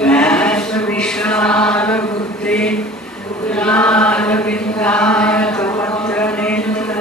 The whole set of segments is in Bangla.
व्यास विशाल बुद्धि ज्ञान विज्ञान तपत्र नेत्र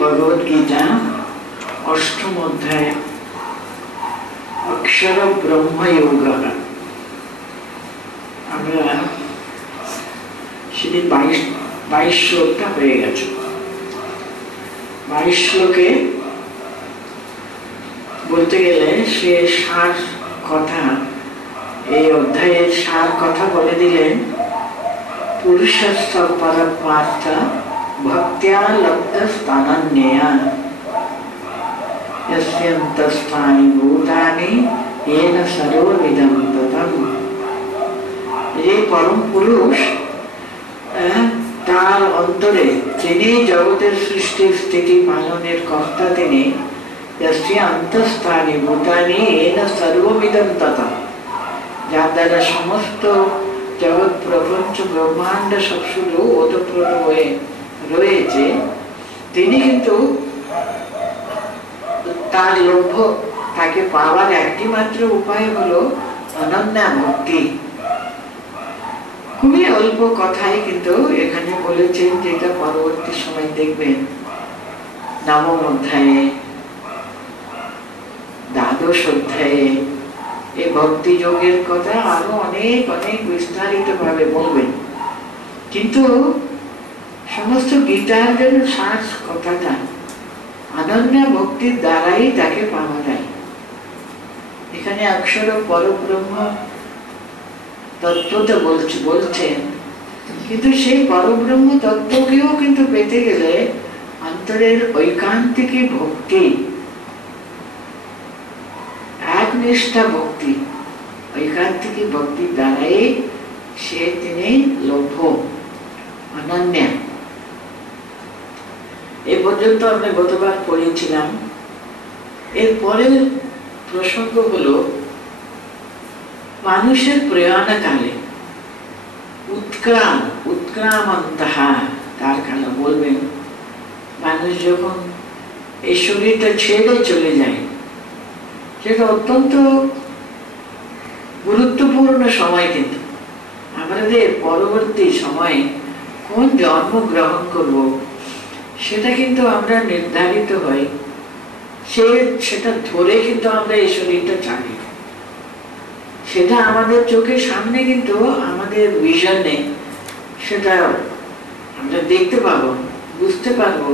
भगवद गीता अष्टम अध्याय अक्षर ब्रह्म योग श्री 22 श्लोकটা হয়ে গেছে 22 শ্লোকে বলতে গেলে সে সার কথা এই অধ্যায়ের সার কথা বলে দিলেন পুরুষস্য পরমাত্মা भक्त्या लब्ध स्थानन्यया यस्यन्तस्थानि भूतानि येन सर्वमिदं ततम् ये परम पुरुष तार अंतरे जिनि जगतेर सृष्टि स्थिति पालनेर कर्ता तिनि यस्य अन्तस्थानि भूतानि येन सर्वमिदं ततम् जार द्वारा समस्त जगत प्रपंच ब्रह्मांड सब शुरू ओतप्रोत हये রয়েছে তিনি কিন্তু তার লক্ষ্য তাকে পাওয়ার একটি মাত্র উপায় হলো অনন্যা ভক্তি। খুবই অল্প কথাই কিন্তু এখানে বলেছেন, যেটা পরবর্তী সময় দেখবেন নবম অধ্যায়ে দ্বাদশ অধ্যায়ে এই ভক্তি যোগের কথা আরো অনেক অনেক বিস্তারিত ভাবে বলবেন। কিন্তু সমস্ত গীতার জন্য সার কথাটা অনন্য ভক্তির দ্বারাই তাকে পাওয়া যায়। এখানে অক্ষর পরব্রহ্ম তত্ত্বটা বলছেন, কিন্তু সেই পরব্রহ্ম তত্ত্বকেও কিন্তু পেতে গেলে অন্তরের ঐকান্তিক ভক্তি, একনিষ্ঠা ভক্তি, ঐকান্তিক ভক্তির দ্বারাই সে তিনি লভ্য অনন্য। এ পর্যন্ত আমরা গতবার পড়েছিলাম। এর পরের প্রসঙ্গ হলো মানুষের প্রয়াণকালে উৎক্রাম উৎক্রামন্তঃ, তার কারণ বলবেন মানুষ যখন এই শরীরটা ছেড়ে চলে যায়, সেটা অত্যন্ত গুরুত্বপূর্ণ সময়। কিন্তু আমাদের পরবর্তী সময়ে কোন জন্ম গ্রহণ করব সেটা কিন্তু আমরা নির্ধারিত হই, সেটা ধরে কিন্তু আমরা এই শরীরটা ছাড়ি। সেটা আমাদের চোখের সামনে, কিন্তু আমাদের ভিশনে সেটা আমরা দেখতে পাবো, বুঝতে পারবো,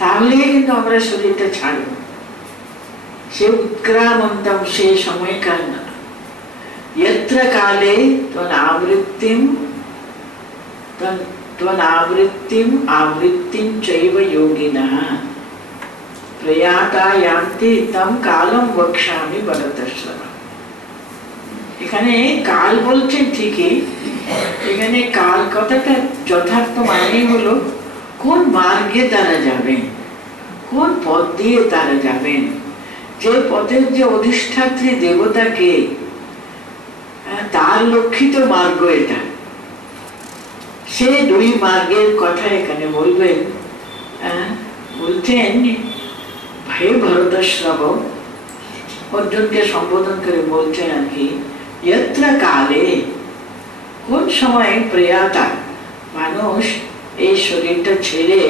তাহলে কিন্তু আমরা শরীরটা ছাড়ব। সে উৎক্রামন্তম, সে সময়কাল না। यत्र काले त्वनावृत्तिम आवृत्तिम चैव योगिनः प्रयाता यान्ति तम कालम वक्ष्यामि भरतश्रव। এখানে কাল বলছেন ঠিকই, এখানে কাল কথাটা যথার্থ মানে হলো কোন মার্গে তারা যাবেন, কোন পথ দিয়ে তারা যাবেন, যে পথের যে অধিষ্ঠাত্রী দেবতাকে, তার লক্ষিত মার্গ এটা। সে দুই মার্গের কথা এখানে বলবেন। বলছেন হে ভরতশ্রব, অর্জুনকে সম্বোধন করে বলছেন আর কি, यत्र কালে, কোন সময় প্রয়াতা, মানুষ এই শরীরটা ছেড়ে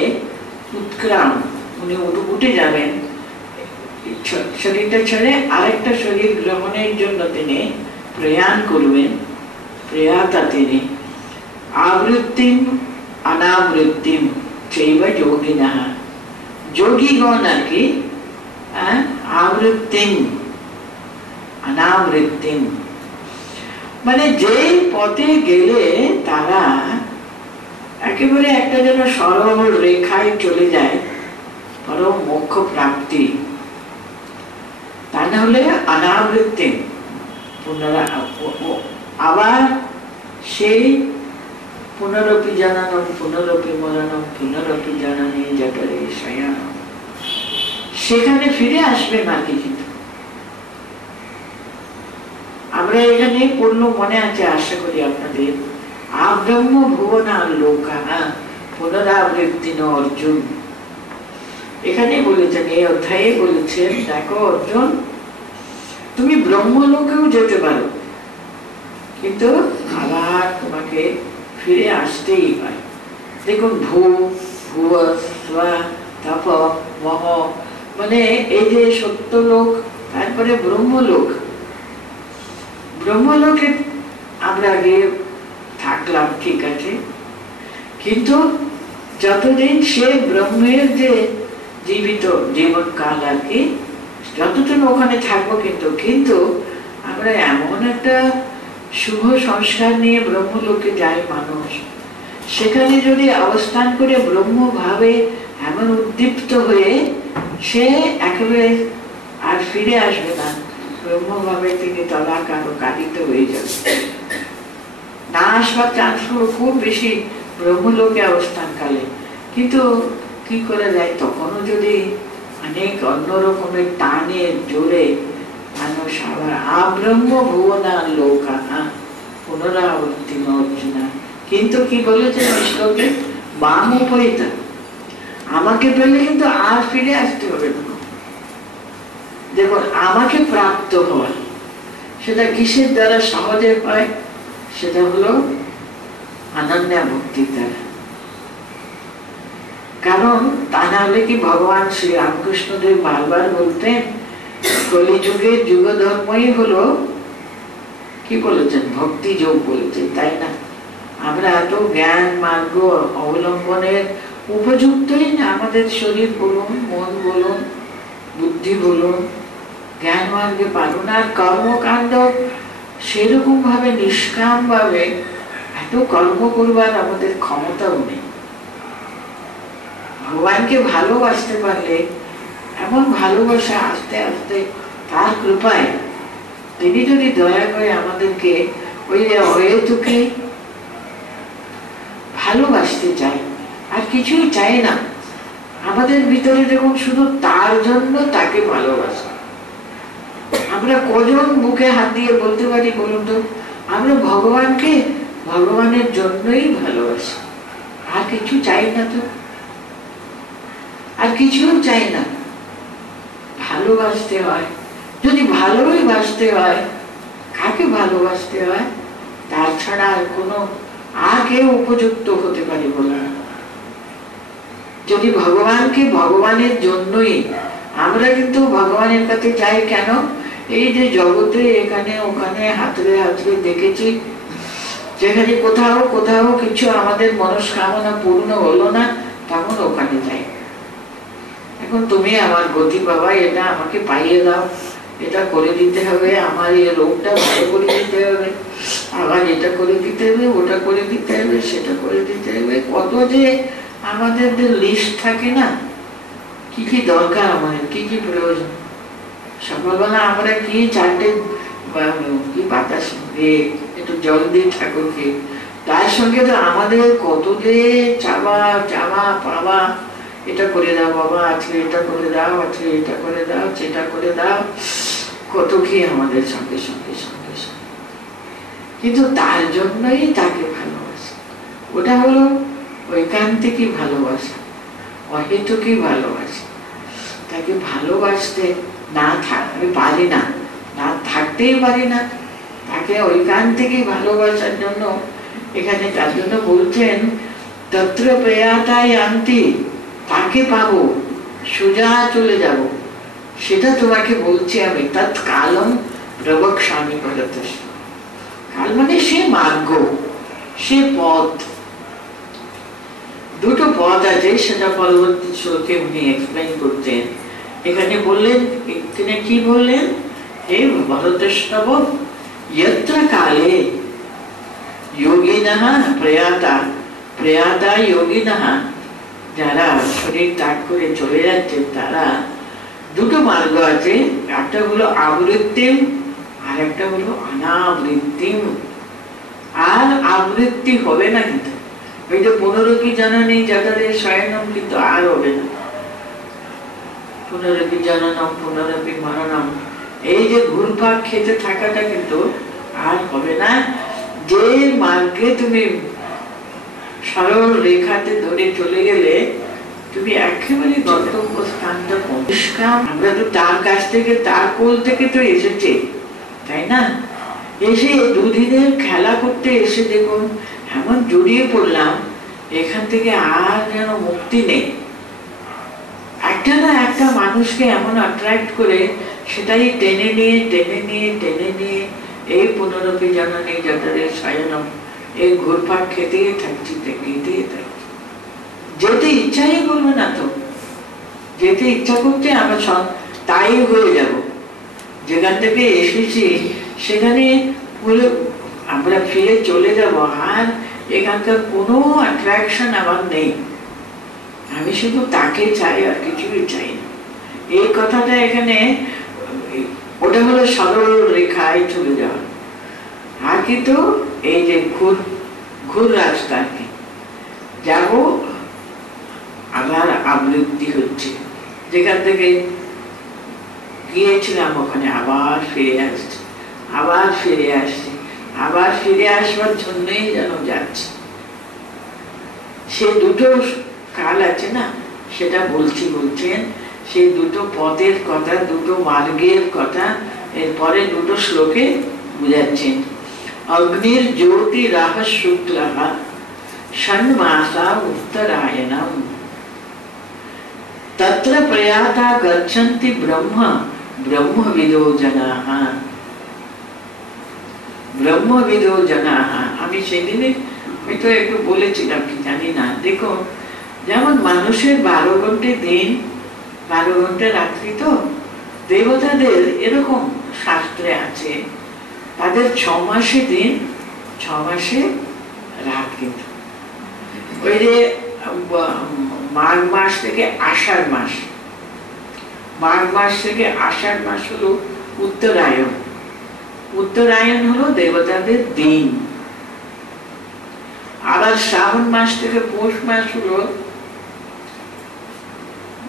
উৎক্রাম, উনি উঠে যাবেন, শরীরটা ছেড়ে আরেকটা শরীর গ্রহণের জন্য তিনি প্রয়াণ করবেন, প্রয়াতা তিনি। आवृत्तिम अनावृत्तिम चैव योगिनः, যোগীগণ আর কি, आवृत्तिम अनावृत्तिम মানে যে পথে গেলে তারা একেবারে একটা যেন সরল রেখায় চলে যায় পরম মোক্ষ প্রাপ্তি, তা না হলে অনাবৃত্তিম, আবার সেই পুনরপি জননম পুনরপি মরণম পুনরপি জননী জঠরে শয়নম, সেখানে ফিরে আসবে না কি। কিন্তু আমরা এখানে পড়লো, মনে আছে আশা করি আপনাদের, আব্রহ্ম ভুবনা লোকা পুনরাবৃত্তি ন অর্জুন। এখানে বলেছেন, এই অধ্যায়ে বলেছেন, দেখো অর্জুন, তুমি ব্রহ্মলোকেও যেতে পারো, কিন্তু আবার তোমাকে ফিরে আসতেই হয়। দেখুন, ভূ ভুব স্ব তপ মহ, মানে এই যে সত্যলোক, তারপরে ব্রহ্মলোক। ব্রহ্মলোকে আমরা আগে থাকলাম, ঠিক আছে, কিন্তু যতদিন সে ব্রহ্মের যে জীবিত জীবনকাল আর কি, যতদিন ওখানে থাকবো, কিন্তু আমরা এমন একটা শুভ সংস্কার নিয়ে ব্রহ্মলোকে যায় মানুষ, সেখানে যদি অবস্থান করে ব্রহ্মভাবে এমন উদ্দীপ্ত হয়ে সে একেবারে আর ফিরে আসবে না, ব্রহ্মভাবে তিনি কারিত হয়ে যাবে। না আসবার চান্স খুব বেশি ব্রহ্মলোকে অবস্থানকালে, কিন্তু কি করে যায়, তখনও যদি অনেক অন্য রকমের টানের জোরে মানুষ আবার আব্রহ্ম ভুবনা লোকা পুনরাবৃত্তি অর্জুনা। কিন্তু কি বলেছেন শ্লোকে, বাম উপরিতা, আমাকে পেলে কিন্তু আর ফিরে আসতে হবে না। দেখুন, আমাকে প্রাপ্ত হওয়া, সেটা কিসের দ্বারা সহজে হয়, সেটা হলো অনন্যা ভক্তির দ্বারা। কারণ তা না হলে কি, ভগবান শ্রী রামকৃষ্ণদেব বারবার বলতেন, কলিযুগের যুগ ধর্মই হলো, কি বলেছেন, ভক্তি যোগ বলেছেন, তাই না? আমরা এত জ্ঞান মার্গ অবলম্বনের উপযুক্তই না, আমাদের শরীর বলুন, মন বলুন, বুদ্ধি বলুন, জ্ঞান মার্গে পালন আর কর্মকাণ্ড সেরকম ভাবে নিষ্কাম ভাবে এত কর্ম করবার আমাদের ক্ষমতাও নেই। ভগবানকে ভালোবাসতে পারলে, এমন ভালোবাসা আস্তে আস্তে তার কৃপায়, তিনি যদি দয়া করে আমাদেরকে ওই অহেতুকে ভালোবাসতে চাই, আর কিছুই চাই না, আমাদের ভিতরে দেখুন শুধু তার জন্য তাকে ভালোবাসা। আমরা কজন বুকে হাত দিয়ে বলতে পারি বলুন তো, আমরা ভগবানকে ভগবানের জন্যই ভালোবাসি, আর কিছু চাই না, তো আর কিছু চাই না। ভালোবাসতে হয়, যদি ভালোই বাসতে হয়, কাকে ভালোবাসতে হয়? তার ছাড়া আর কোনো কেউ উপযুক্ত হতে পারে বলে না। যদি ভগবানকে ভগবানের জন্যই, আমরা কিন্তু ভগবানের কাছে যাই কেন? এই যে জগতে এখানে ওখানে হাতড়ে হাতড়ে দেখেছি, যেখানে কোথাও কোথাও কিছু আমাদের মনস্কামনা পূর্ণ হলো না, তখন ওখানে যাই। এখন তুমি আমার গতি বাবা, এটা আমাকে পাইয়ে দাও, এটা করে দিতে হবে, আমার এই রোগটা ভালো করে দিতে হবে, আবার এটা করে দিতে হবে, ওটা করে দিতে হবে, সেটা করে দিতে হবে। কত যে আমাদের লিস্ট থাকে না, কি কি দরকার আমাদের, কি কি প্রয়োজন। সকালবেলা আমরা কি চারটে কি বাতাস দিয়ে একটু জল দিয়ে ঠাকুরকে, তার সঙ্গে তো আমাদের কত যে চাওয়া চাওয়া পাওয়া, এটা করে দাও বাবা, আজকে এটা করে দাও, আজকে এটা করে দাও, সেটা করে দাও, কত কি আমাদের সঙ্গে সঙ্গে সঙ্গে সঙ্গে। কিন্তু তার জন্যই তাকে ভালোবাসা, ওটা হলো ঐকান্তিকই ভালোবাসা, অহেতুকই ভালোবাসা। তাকে ভালোবাসতে না থাকতে পারি না, না থাকতেই পারি না। তাকে ঐকান্তিকই ভালোবাসার জন্য এখানে তার জন্য বলছেন তত্র প্রয়াতায় আন্তি, তাকে পাবো, সোজা চলে যাব, সেটা তোমাকে বলছি আমি। তৎকালম প্রবক্ষ্যামি ভরতস্য। কাল মানে সে মার্গ, সে পথ। দুটো পথ আছে, সেটা পরবর্তী শ্লোকে উনি এক্সপ্লেইন করতেন। এখানে বললেন, এখানে কি বললেন? হে ভরতস্তব यत्र काले योगिनः प्रयाता प्रयाता योगिनः, যারা শরীর ত্যাগ করে চলে যাচ্ছে, তারা দুটো মার্গ আছে। একটা হলো আবৃত্তিম, আর একটা হলো অনাবৃত্তিম। আর আবৃত্তি হবে না, কিন্তু ওই যে পুনরপি জননী জঠরে শয়নম, কিন্তু আর হবে না। পুনরপি জননম পুনরপি মরণম, এই যে ঘুরপাক খেতে থাকাটা কিন্তু আর হবে না। যে মার্গে তুমি সরল রেখাতে ধরে চলে গেলে, তুমি একেবারে গন্তব্য স্থানটা পরিষ্কার। আমরা তো তার কাছ থেকে, তার কোল থেকে তো এসেছে, তাই না? এসে দুদিনের খেলা করতে এসে দেখুন এমন জড়িয়ে পড়লাম, এখান থেকে আর যেন মুক্তি নেই। একটা না একটা মানুষকে এমন অ্যাট্রাক্ট করে, সেটাই টেনে নিয়ে টেনে নিয়ে টেনে নিয়ে এই পুনরপি জননী জঠরে শয়নম, এই ঘুরপাক খেতেই থাকছি, খেতেই থাকছি। যেতে ইচ্ছাই করবে না, তো যেতে ইচ্ছা করছে আমরা তাই হয়ে যাব। যেখান থেকে এসেছি সেখানে আমরা ফিরে চলে যাব, আর এখানকার কোনো অ্যাট্রাকশন আমার নেই। আমি শুধু তাকে চাই, আর কিছুই চাই না। এই কথাটা এখানে, ওটা হলো সরল রেখায় চলে যাওয়া। আর কিন্তু এই যে ঘুর রাস্তা যাব, আবার আবৃত্তি হচ্ছে, যেখান থেকে গিয়েছিলাম ওখানে আবার ফিরে আসছে, আবার ফিরে আসছে, আবার ফিরে আসবার জন্যই যেন যাচ্ছে। সে দুটো কাল আছে না, সেটা বলছেন। সেই দুটো পথের কথা, দুটো মার্গের কথা এরপরে দুটো শ্লোকে বুঝাচ্ছেন। অগ্নির জ্যোতি রাহ শুক্লঃ ষণ্মাসা উত্তরায়ণম, তত্র প্রয়াতা গচ্ছন্তি ব্রহ্ম ব্রহ্মবিদো জনাঃ। ব্রহ্মবিদো জনাঃ, আমি সেদিনে হয়তো একটু বলেছিলাম কি জানি না। দেখো, যেমন মানুষের 12 ঘন্টা দিন, 12 ঘন্টা রাত্রি, তো দেবতাদের এরকম শাস্ত্রে আছে, তাদের 6 মাসে দিন, 6 মাসে রাত। কিন্তু ওই যে মাঘ মাস থেকে আষাঢ় মাস, মাঘ মাস থেকে আষাঢ় মাস হলো উত্তরায়ণ। উত্তরায়ণ হলো দেবতাদের দিন। আবার শ্রাবণ মাস থেকে পৌষ মাস হলো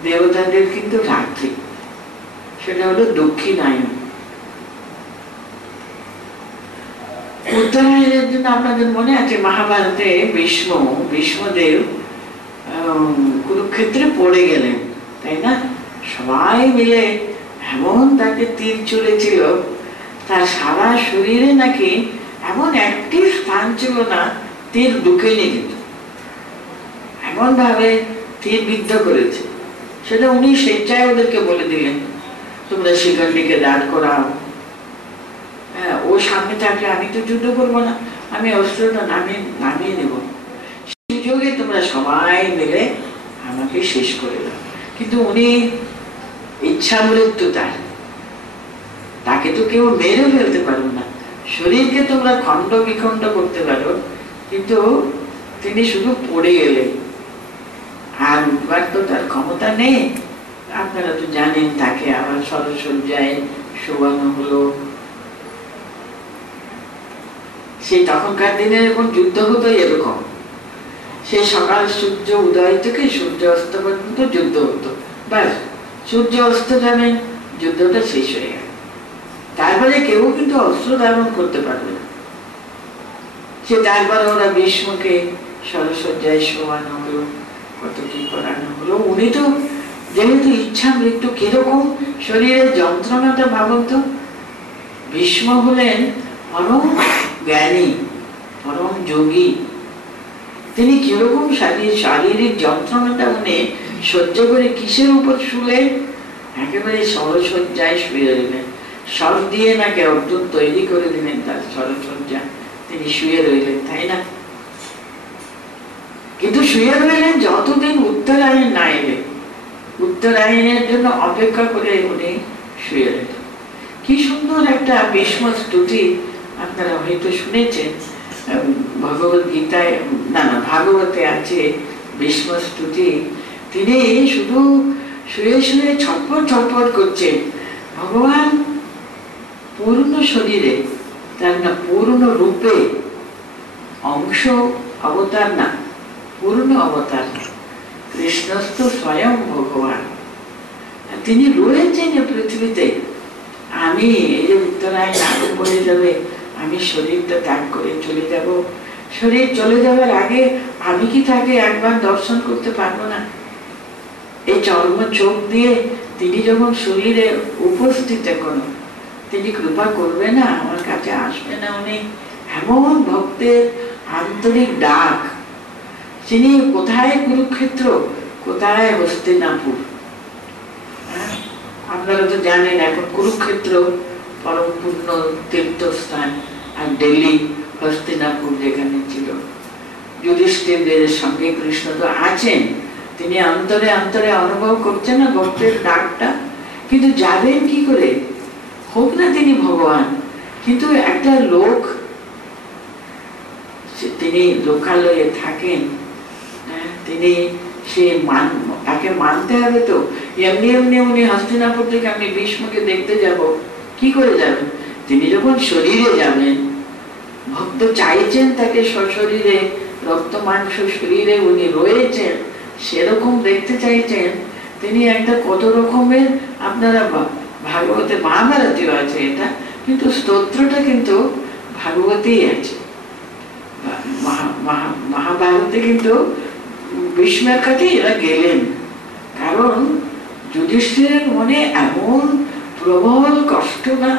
দেবতাদের কিন্তু রাত্রি, সেটা হলো দক্ষিণায়ন। উত্তরায়ণের জন্য আপনাদের মনে আছে মহাভারতে ভীষ্মদেব কুরুক্ষেত্রে পড়ে গেলেন, তাই না? সবাই মিলে এমন তাকে তীর চলেছিল, তার সারা শরীরে নাকি এমন একটি স্থান ছিল না তীর ঢুকেনি, কিন্তু এমন ভাবে তীর বিদ্ধ করেছে। সেটা উনি স্বেচ্ছায় ওদেরকে বলে দিলেন, তোমরা শিকারটিকে দাঁড় করাও। হ্যাঁ, ও সামনে থাকলে আমি তো যুদ্ধ করবো না, আমি অস্ত্রটা নামিয়ে নেব, সুযোগে তোমরা সবাই মিলে আমাকে শেষ করে দাও। কিন্তু উনি ইচ্ছা মৃত্যু তাকে তো কেউ মেরে ফেলতে পারো না, শরীরকে তোমরা খণ্ড বিখণ্ড করতে পারো, কিন্তু তিনি শুধু পড়ে গেলেন, আর উঠবার তো তার ক্ষমতা নেই। আপনারা তো জানেন, তাকে আবার সরসজ্জায় শোয়ানো হলো। সেই তখনকার দিনে এখন যুদ্ধ হতো এরকম, সেই সকাল সূর্য উদয় থেকে সূর্য অস্ত পর্যন্ত যুদ্ধ হতো, ব্যাস সূর্য অস্ত যাবেন যুদ্ধটা শেষ হয়ে গেল। তারপরে কেউ কিন্তু অস্ত্র ধারণ করতে পারবে না। সে তারপরে ওরা ভীষ্মকে সরসজ্জায় শোয়ানো হলো, কত কি করানো হলো। উনি তো যেহেতু ইচ্ছা মৃত্যু, কিরকম শরীরের যন্ত্রণাটা ভাবুন তো। ভীষ্ম হলেন পরম জ্ঞানী, পরম যোগী, তিনি কিরকম শারীরিক যন্ত্রণাটা উনি সহ্য করে কিসের উপর শুলেন? একেবারে সরসজ্জায় শুয়ে রইলেন। সর দিয়ে নাকি অর্জুন তৈরি করে দিলেন তার সরসজ্জা, তিনি শুয়ে রইলেন, তাই না? কিন্তু শুয়ে রইলেন যতদিন উত্তরায়ণ না এলে, উত্তরায়ণের জন্য অপেক্ষা করে উনি শুয়ে রইলেন। কি সুন্দর একটা ভীষ্ম স্তুতি আপনারা হয়তো শুনেছেন, ভগবত গীতায় ভাগবতে আছে ভীষ্ম স্তুতি। তিনি শুধু শুয়ে শুয়ে ছটফট ছটফট করছেন। ভগবান পূর্ণ শরীরে, তার না পূর্ণ রূপে, অংশ অবতার না, পূর্ণ অবতার, কৃষ্ণস্থ স্বয়ং ভগবান, তিনি রয়েছেন এই পৃথিবীতে। আমি এই যে উত্তরায়ণ আগে বলে যাবে, আমি শরীরটা ত্যাগ করে চলে যাব, শরীর চলে যাওয়ার আগে আমি কি তাকে একবার দর্শন করতে পারবো না? এই চর্ম চোখ দিয়ে তিনি যখন শরীরে উপস্থিত, এখন তিনি কৃপা করবে না, আমার কাছে আসবে না? উনি এমন ভক্তের আন্তরিক ডাক। তিনি কোথায় কুরুক্ষেত্র, কোথায় হস্তিনাপুর। আপনারা তো জানেন এখন কুরুক্ষেত্র পরম পূর্ণ তীর্থস্থান, আর দিল্লি হস্তিনাপুর যেখানে ছিল। যুধিষ্ঠিরের সঙ্গে কৃষ্ণ তো আছেন, তিনি অন্তরে অন্তরে অনুভব করছেন না ভক্তের ডাকটা, কিন্তু যাবেন কি করে? হোক না তিনি ভগবান, কিন্তু একটা লোক, তিনি লোকালয়ে থাকেন, তিনি তাকে মানতে হবে তো। এমনি এমনি উনি হস্তিনাপুর থেকে আমি ভীষ্মকে দেখতে যাব, কি করে যাবেন? তিনি যখন শরীরে যাবেন, ভক্ত চাইছেন তাকে সশরীরে, রক্ত মাংস শরীরে উনি রয়েছেন, সেরকম দেখতে চাইছেন। তিনি একটা কত রকমের, আপনারা ভাগবতে, মহাভারতীয় আছে এটা, কিন্তু স্তোত্রটা কিন্তু ভাগবতেই আছে। মহাভারতে কিন্তু ভীষ্মের কাছে এরা গেলেন, কারণ যুধিষ্ঠিরের মনে এমন প্রবল কষ্ট না,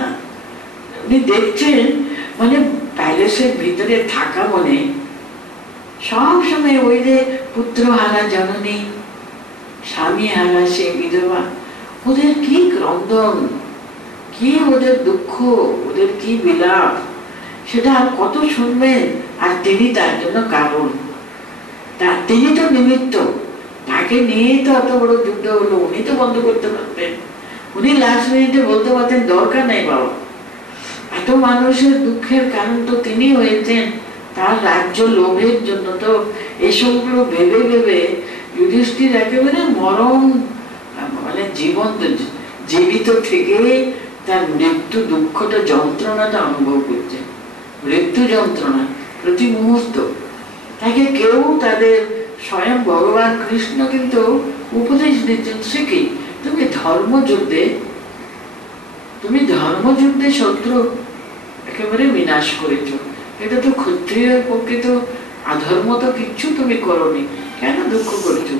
উনি দেখছেন মানে প্যালেসের ভিতরে থাকা মনে সব সময় ওই যে পুত্র হারা জননী, স্বামী হারা সে বিধবা, ওদের কি ক্রন্দন, কি ওদের দুঃখ, ওদের কি বিলাপ, সেটা আর কত শুনবেন। আর তিনি তার জন্য কারণ, তিনি তো নিমিত্ত, তাকে নিয়ে তো এত বড় যুদ্ধ হলো, উনি তো বন্ধ করতে পারতেন। উনি লাস্ট মিনিটে বলতে পারতেন দরকার নেই বাবা, এত মানুষের দুঃখের কারণ তো তিনি হয়েছেন, তার রাজ্য লোভের জন্য তো এসবগুলো ভেবে ভেবে যুধিষ্ঠির একেবারে মরণ, মানে জীবিত থেকে তার মৃত্যু দুঃখটা, যন্ত্রণাটা অনুভব করছে। মৃত্যু যন্ত্রণা প্রতি মুহূর্ত, তাকে কেউ, তাদের স্বয়ং ভগবান কৃষ্ণ কিন্তু উপদেশ দিচ্ছেন, সে কি তুমি ধর্মযুদ্ধে শত্রু একেবারে বিনাশ করেছ, এটা তো ক্ষত্রিয়ের পক্ষে তো অধর্ম তো কিচ্ছু তুমি করোনি, কেন দুঃখ করছো?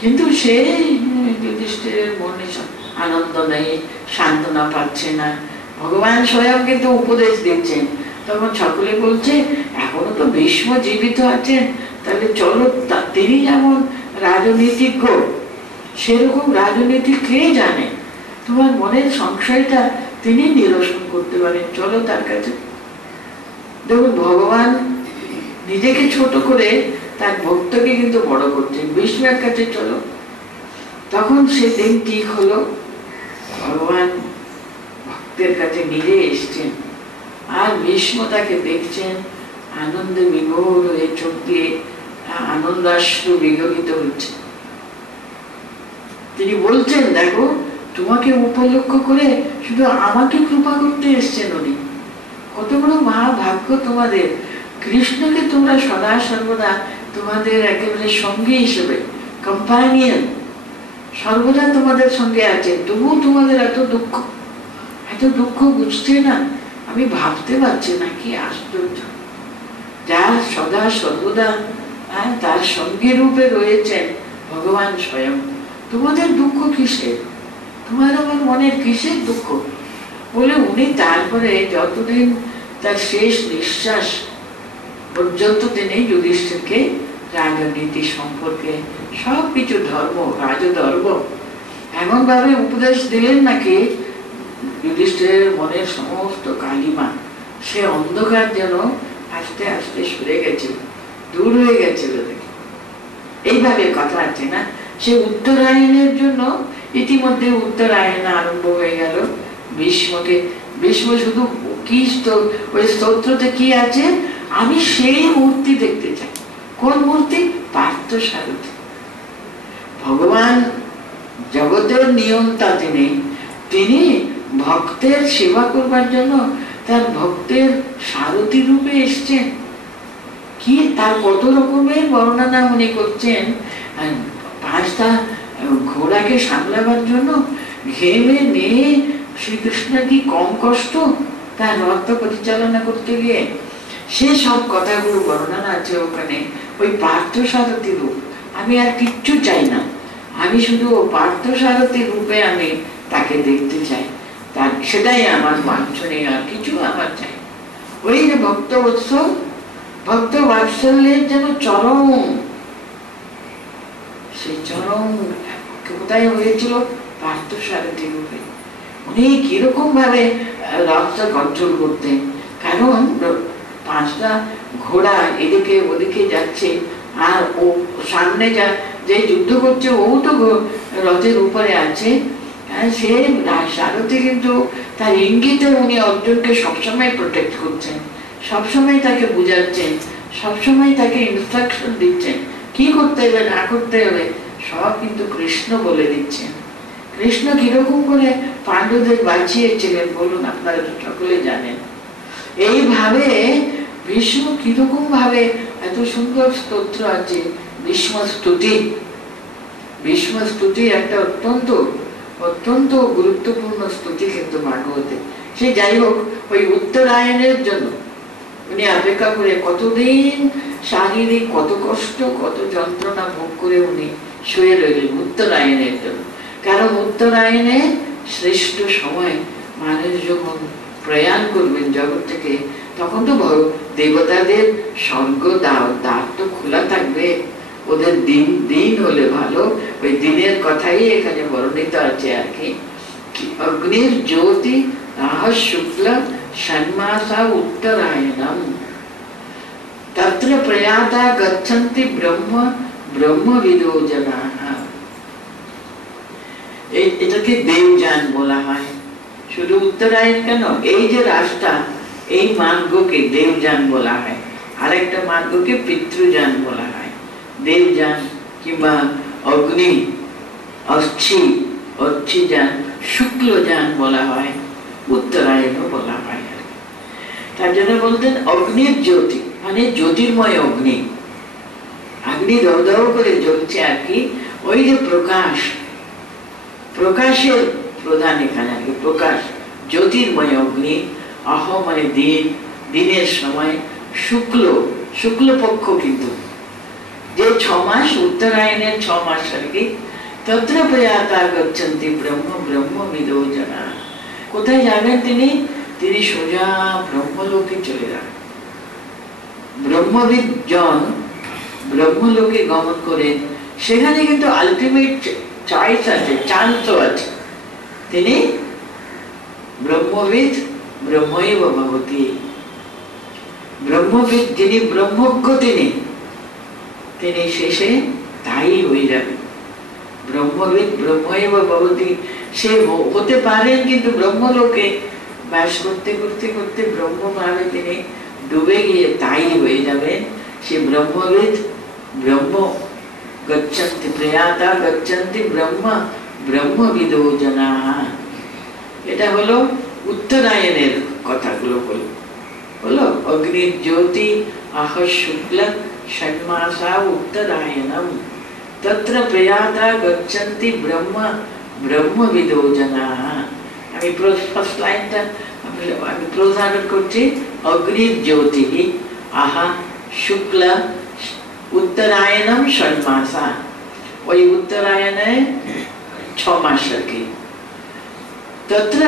কিন্তু সেই যুধিষ্ঠিরের মনে আনন্দ নেই, সান্ত্বনা পাচ্ছে না। ভগবান স্বয়ং কিন্তু উপদেশ দিচ্ছেন। তখন সকলে বলছে এখনো তো ভীষ্ম জীবিত আছেন, তাহলে চলো, তিনি যেমন রাজনীতিজ্ঞ সেরকম রাজনীতি কে জানে, তোমার মনের সংশয়টা তিনি নিরসন করতে পারেন, চলো তার কাছে। দেখুন, ভগবান নিজেকে ছোট করে তার ভক্তকে কিন্তু বড় করছেন। ভীষ্মের কাছে চলো। তখন সে দিন ঠিক হলো, ভগবান ভক্তের কাছে নিজে এসছেন, আর ভীষ্ম তাকে দেখছেন, আনন্দে বিভোর হয়ে চোখ দিয়ে আনন্দাশ্রু বিগলিত হচ্ছে। তিনি বলছেন, দেখো, তোমাকে উপলক্ষ করে শুধু আমাকে কৃপা করতে এসছেন উনি। কত বড় মহাভাগ্য তোমাদের, কৃষ্ণকে তোমরা সদা সর্বদা তোমাদের একেবারে সঙ্গী হিসেবে, কম্পানিয়ন, সর্বদা তোমাদের সঙ্গে আছেন, তবুও তোমাদের এত দুঃখ বুঝছে না। আমি ভাবতে পারছি না, কি আশ্চর্য। যার সদা সর্বদা তার সঙ্গী রূপে রয়েছেন ভগবান স্বয়ং, তোমাদের দুঃখ কিসের? তোমার আমার মনের কিসের দুঃখ? বলে উনি তারপরে যতদিন তার শেষ নিঃশ্বাস পর্যন্ত তিনি যুধিষ্ঠিরকে রাজনীতি সম্পর্কে সবকিছু ধর্ম, রাজধর্ম এমন ভাবে উপদেশ দিলেন নাকি যুধিষ্ঠিরের মনের সমস্ত কালিমা, সে অন্ধকার যেন আস্তে আস্তে সরে গেছিল, দূর হয়ে গেছিল। এইভাবে কথা আছে না? সে উত্তরায়ণের জন্য ইতিমধ্যে উত্তরায়ণ আরম্ভ হয়ে গেল। ভীষ্ম শুধু কি ওই স্তোত্রতে কি আছে, আমি সেই মূর্তি দেখতে চাই। কোন মূর্তি? পার্থসারথী। ভগবান জগতের নিয়ন্তা, তিনি ভক্তের সেবা করবার জন্য তার ভক্তের সারথী রূপে এসছেন। কি তার কত রকমের বর্ণনা উনি করছেন। 5টা ঘোড়াকে সামলাবার জন্য ঘেমে নিয়ে শ্রীকৃষ্ণ কি কম কষ্ট তার রথ পরিচালনা করতে গিয়ে, সে সব কথাগুলো বর্ণনা আছে ওখানে। ওই পার্থসারথী রূপ, আমি আর কিচ্ছু চাই না, আমি শুধু পার্থসারথী রূপে আমি তাকে দেখতে চাই, তার সেটাই আমার বাঞ্ছনীয়, আর কিছু আমার চাই। ওই যে ভক্ত বাৎসল্যের যেন চরম, সেই চরম কোথায় হয়েছিল? পার্থসারথী রূপে। উনি কিরকম ভাবে রথটা কন্ট্রোল করতেন, কারণ 5টা ঘোড়া এদিকে ওদিকে যাচ্ছে, আর ও সামনে যে যুদ্ধ করছে ও তো রথের উপরে আছে। সে সারথী কিন্তু তার ইঙ্গিতে উনি অর্জুনকে সবসময় প্রোটেক্ট করছেন, সবসময় তাকে বুঝাচ্ছেন, সবসময় তাকে ইনস্ট্রাকশন দিচ্ছেন, কি করতে হবে না করতে হবে সব কিন্তু কৃষ্ণ বলে দিচ্ছেন। কৃষ্ণ কিরকম করে পাণ্ডবদের বাঁচিয়েছিলেন বলুন, আপনারা সকলে জানেন। এইভাবে ভীষ্ম কিরকম ভাবে, এত সুন্দর স্তোত্র আছে ভীষ্ম স্তুতি একটা অত্যন্ত গুরুত্বপূর্ণ স্তুতি কিন্তু ভাগবতে। সে যাই হোক, ওই উত্তরায়ণের জন্য উনি অপেক্ষা করে কতদিন শারীরিক কত কষ্ট, কত যন্ত্রণা ভোগ করে উনি শুয়ে রইলেন উত্তরায়ণের জন্য। কারণ উত্তরায়ণে শ্রেষ্ঠ সময়, মানুষ যখন প্রয়াণ করবেন জগৎ থেকে, তখন তো দেবতাদের স্বর্গ দ্বার তো খোলা থাকবে, ওদের দিন হলে ভালো। ওই দিনের কথাই এখানে বর্ণিত আছে আর কি। অগ্নির জ্যোতি রাহ শুক্ল ষণ্মাসা উত্তরায়ণম তত্র প্রয়াতা গচ্ছন্তি ব্রহ্মবিদো জনাঃ। এটাকে দেবযান বলা হয়। শুধু উত্তরায়ণ কেন, এই যে রাস্তা, এই মার্গকে দেবযান বলা হয়, আরেকটা মার্গকে পিতৃযান বলা হয়। দেবযান কিংবা অগ্নি, অর্চিযান, শুক্লযান বলা হয়, উত্তরায়ণও বলা হয়। তার জন্য বলতেন অগ্নির জ্যোতি, মানে জ্যোতির্ময় অগ্নি দাও দাও করে জ্বলছে আর কি। ওই যে প্রকাশের প্রধান এখানে আর কি, প্রকাশ, জ্যোতির্ময় অগ্নি। অহ মানে দিনের সময়, শুক্লপক্ষ, কিন্তু যে 6 মাস, উত্তরায়ণের 6 মাস আর কি। তত্র প্রয়াতা গচ্ছন্তি ব্রহ্মবিদো জনা। কোথায় যাবেন তিনি? তিনি সোজা ব্রহ্মলোকে চলে যান। ব্রহ্মবিদ জন ব্রহ্মলোকে গমন করেন। সেখানে কিন্তু আলটিমেট চয়েস আছে, চান্সও আছে। তিনি ব্রহ্মবিদ ব্রহ্মৈব ভবতি। ব্রহ্মবিদ যিনি, ব্রহ্মজ্ঞ তিনি শেষে তাই হয়ে যাবে। ব্রহ্মবিদ ব্রহ্মৈব ভবতি, সে হতে পারেন, কিন্তু ব্রহ্মলোকে বাস করতে করতে করতে ব্রহ্মভাবে তিনি ডুবে গিয়ে তাই হয়ে যাবেন। সে ব্রহ্মবিদ ব্রহ্ম গচ্ছন্তি, প্রয়াতা গচ্ছন্তি ব্রহ্মবিদো জনাঃ। এটা হলো উত্তরায়ণের কথাগুলো হলো। অগ্নি জ্যোতি আহ শুক্ল ষণ্মাসা উত্তরায়ণম তত্র প্রয়াতা গচ্ছন্তি ব্রহ্মবিদো জনাঃ। আমি ফার্স্ট লাইনটা আমি প্রসারণ করছি। অগ্নি জ্যোতি আহ শুক্ল উত্তরায়ণম ষণ্মাসা, ওই উত্তরায়ণে 6 মাস আর কি। তত্র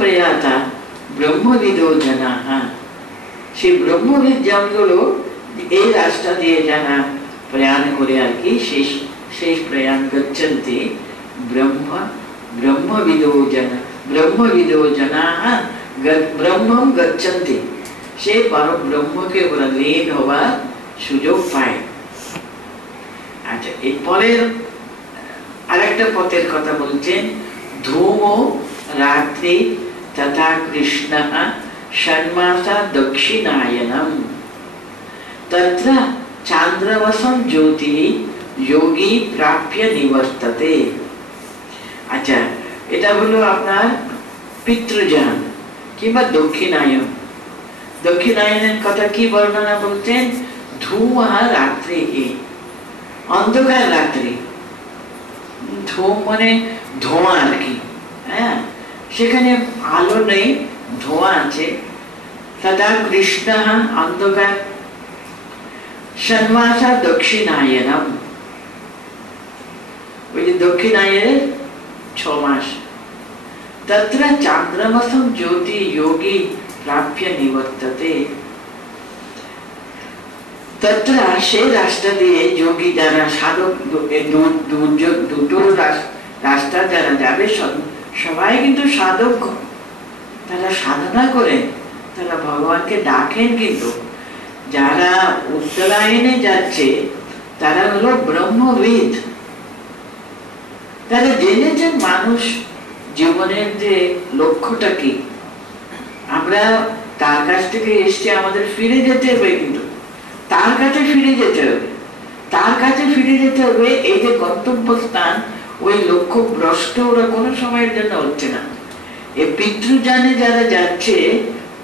প্রয়াতা ব্রহ্মবিদো জনাঃ। সেই ব্রহ্মবিদ জনগুলো এই রাস্তা দিয়ে জানা প্রয়াণ করে আর কি, শেষ প্রয়াণ গচ্ছন্তি ব্রহ্মবিদো জনাঃ ব্রহ্মম গচ্ছন্তি। সে পরম ব্রহ্মকে ওরা লীন হবার সুযোগ পায়। আচ্ছা, এরপরের আরেকটা পথের কথা বলছেন। ধূম রাত্রি তথা কৃষ্ণ ষণ্মাসা দক্ষিণায়নম তত্র চান্দ্রবসম জ্যোতি যোগী প্রাপ্য নিবর্ততে। আচ্ছা, এটা হলো আপনার পিতৃযান কিংবা দক্ষিণায়ন। দক্ষিণায়নের কথা কি বর্ণনা বলছেন? ধূমা রাত্রি, অন্ধকার রাত্রি। ধূম মানে ধোঁয়া আর কি, হ্যাঁ, সেখানে আলো নেই, ধোঁয়া আছে। তথা কৃষ্ণ অন্ধকার, ষণ্মাসা দক্ষিণায়নম, ওই যে দক্ষিণায়নের 6 মাস। তত্র চান্দ্রমসম জ্যোতি যোগী প্রাপ্য নিবর্ততে। তত্র সেই রাস্তা দিয়ে যোগী যারা সাধক, দুটো রাস্তা যারা যাবে সবাই কিন্তু সাধক, তারা সাধনা করেন, তারা ভগবানকে ডাকেন। কিন্তু যারা উত্তরায়ণে যাচ্ছে তারা হলো ব্রহ্মবিদ। তারা জেনেছেন মানুষ জীবনের যে লক্ষ্যটা কি। আমরা তার কাছ থেকে এসছি, আমাদের ফিরে যেতে হবে, কিন্তু তার কাছে ফিরে যেতে হবে, তার কাছে ফিরে যেতে হবে। এই যে গন্তব্যস্থান, ওই লক্ষ্য ভ্রষ্ট ওরা কোনো সময়ের জন্য হচ্ছে না। এই পিতৃযানে যারা যাচ্ছে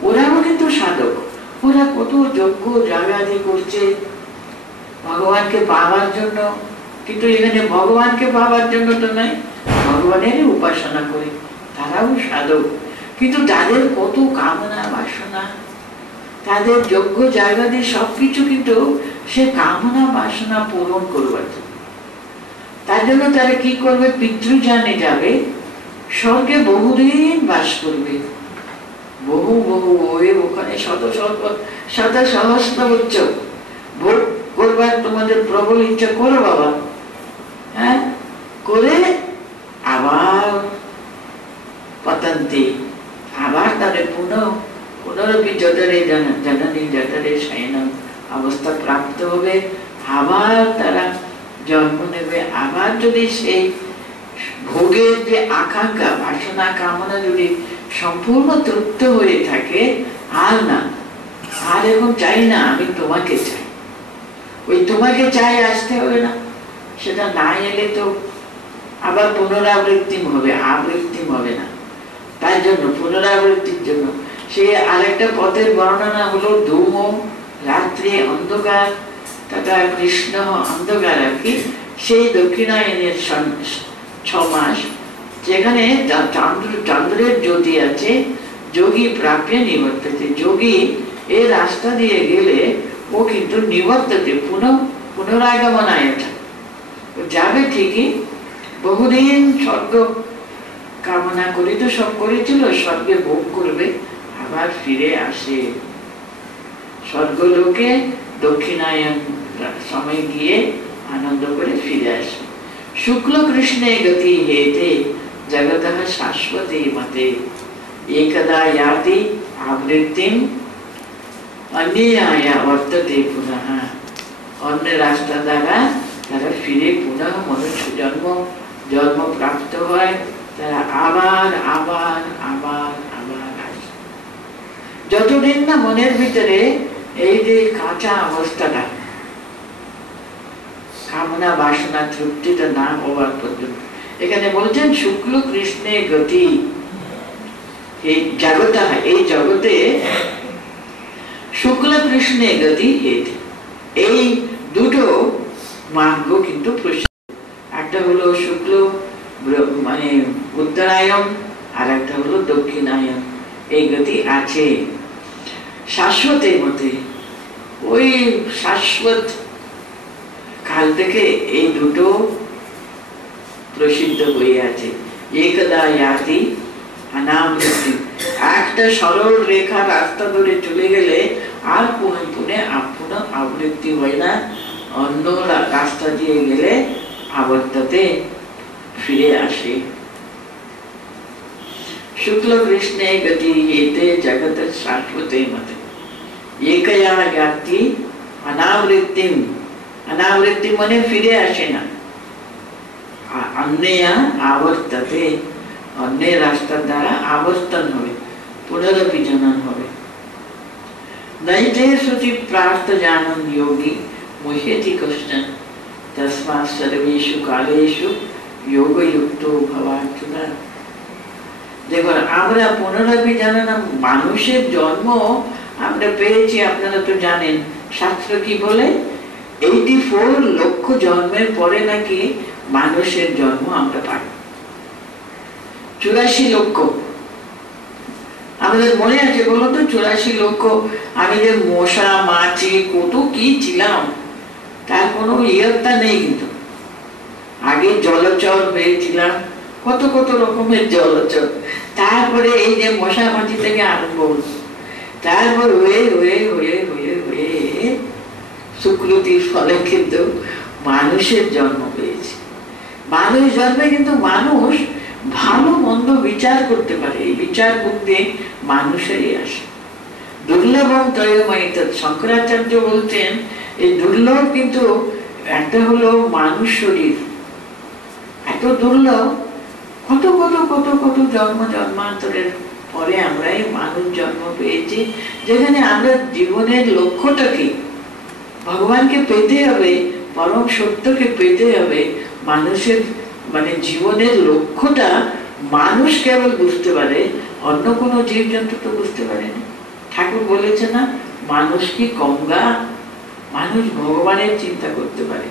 ওরাও কিন্তু সাধক, ওরা কত যজ্ঞ যাগাদি করছে ভগবানকে পাওয়ার জন্য। কিন্তু এখানে ভগবানকে পাওয়ার জন্য তো নয়, ভগবানেরই উপাসনা করে, তারাও সাধক। কিন্তু তাদের কত কামনা বাসনা, তাদের যজ্ঞ জায়গাদি সবকিছু কিন্তু সে কামনা বাসনা পূরণ করবার জন্য। তার জন্য তারা কি করবে? পিতৃযানে যাবে, স্বর্গে বহুদিন বাস করবে, বহু ওখানে শত সহস্র বছর ভোগ করবার তোমাদের প্রবল ইচ্ছা করো বাবা, হ্যাঁ, করে আবার পতন্তি, আবার তাদের পুনরপি জননী জঠরে শয়নম অবস্থা প্রাপ্ত হবে। আবার তারা জন্ম নেবে। আবার যদি সেই ভোগের যে আকাঙ্ক্ষা বাসনা কামনা যদি সম্পূর্ণ তৃপ্ত হয়ে থাকে, আর না, আর এখন চাই না, আমি তোমাকে চাই, ওই তোমাকে চাই আসতে হবে না। সেটা না এলে তো আবার পুনরাবৃত্তিম হবে, আবৃত্তিম হবে না। তাই জন্য পুনরাবৃত্তির জন্য সে আরেকটা পথের বর্ণনা হলো ধূম রাত্রি অন্ধকার তথা কৃষ্ণ অন্ধকার আর কি। সেই দক্ষিণায়নের 6 মাস যেখানে চন্দ্রের জ্যোতি আছে, যোগী প্রাপ্য নিবর্ততে, যোগী এই রাস্তা দিয়ে গেলে ও কিন্তু নিবর্ততে পুনরাগমনায় যাবে ঠিকই। বহুদিন স্বর্গ কামনা করে তো সব করেছিল, স্বর্গে ভোগ করবে, আবার ফিরে আসে স্বর্গলোকে, দক্ষিণায়ন সময় গিয়ে আনন্দ করে ফিরে আসে। শুক্ল কৃষ্ণে গতি হেতে জগতঃ শাশ্বতে মতে একদা याति आवृत्तिम अन्याया वर्तते पुनः। অন্য রাস্তা দ্বারা তারা ফিরে পুনঃ মনুষ্য জন্ম প্রাপ্ত হয়, তারা আবার আবার আবার আবার আসে। যতদিন না মনের ভিতরে এই যে কাঁচা অবস্থাটা, কামনা বাসনা তৃপ্তিটা না হওয়ার পর্যন্ত, এখানে বলছেন শুক্ল কৃষ্ণে গতি এই জগৎ, এই জগতে শুক্ল কৃষ্ণে গতি হেতু, এই দুটো মার্গ কিন্তু প্রসিদ্ধ। একটা হলো শুক্ল মানে উত্তরায়ণ, আর একটা হলো দক্ষিণায়ন, এই গতি আছে শাশ্বতের মধ্যে। ওই শাশ্বত কাল থেকে এই দুটো প্রসিদ্ধ হয়ে আছে। একদা याति अनावृत्ति, একটা সরল রেখা রাস্তা ধরে চলে গেলে আর পুনঃ পুনঃ আবৃত্তি হয় না, অন্য রাস্তা দিয়ে গেলে আবর্ততে ফিরে আসে। शुक्ल कृष्णे गति हेते जगत शाश्वते मते एकया याति अनावृत्तिम, अनावृत्ति माने फिरे আসে না, अन्यया आवर्तते, अन्य रास्ता द्वारा आवर्तन হবে, পুনরপি জনন হবে। नैते सुति प्रार्थ जानन योगी मुह्यति कश्चन तस्मात् सर्वेषु कालेषु योगयुक्तो भवार्जुन। দেখুন, আমরা পুনরপি জানেন, মানুষের জন্ম আমরা পেয়েছি, আপনারা তো জানেন শাস্ত্র কি বলে, 84 লক্ষ জন্মের পরে নাকি মানুষের জন্ম আমরা পাই। 84 লক্ষ, আমাদের মনে আছে বলো তো? 84 লক্ষ। আমি যে মশা মাছি কত কি ছিলাম, তার কোনো ইয়ত্তা নেই। কিন্তু আগে জলচর হয়েছিলাম, কত কত রকমের জলচর, তারপরে এই যে মশা মাছি থেকে আরম্ভ হচ্ছে, তারপর হয়ে হয়ে হয়ে হয়ে হয়ে সুকৃতির ফলে কিন্তু মানুষের জন্ম পেয়েছে। মানুষ জন্মে কিন্তু মানুষ ভালো মন্দ বিচার করতে পারে, এই বিচার বুদ্ধি মানুষেরই আসে। দুর্লভম ত্রয়ময়িত, শঙ্করাচার্য বলতেন এই দুর্লভ কিন্তু একটা হলো মানুষ শরীর, এত দুর্লভ, কত কত কত কত জন্মান্তরের পরে আমরা এই মানুষ জন্ম পেয়েছি, যেখানে আমরা জীবনের লক্ষ্যটা কি, ভগবানকে পেতে হবে, পরম সত্যকে পেতে হবে। মানুষের মানে জীবনের লক্ষ্যটা মানুষ কেবল বুঝতে পারে, অন্য কোনো জীবজন্তু তো বুঝতে পারে না। ঠাকুর বলেছে না, মানুষ কি গঙ্গা, মানুষ ভগবানের চিন্তা করতে পারে,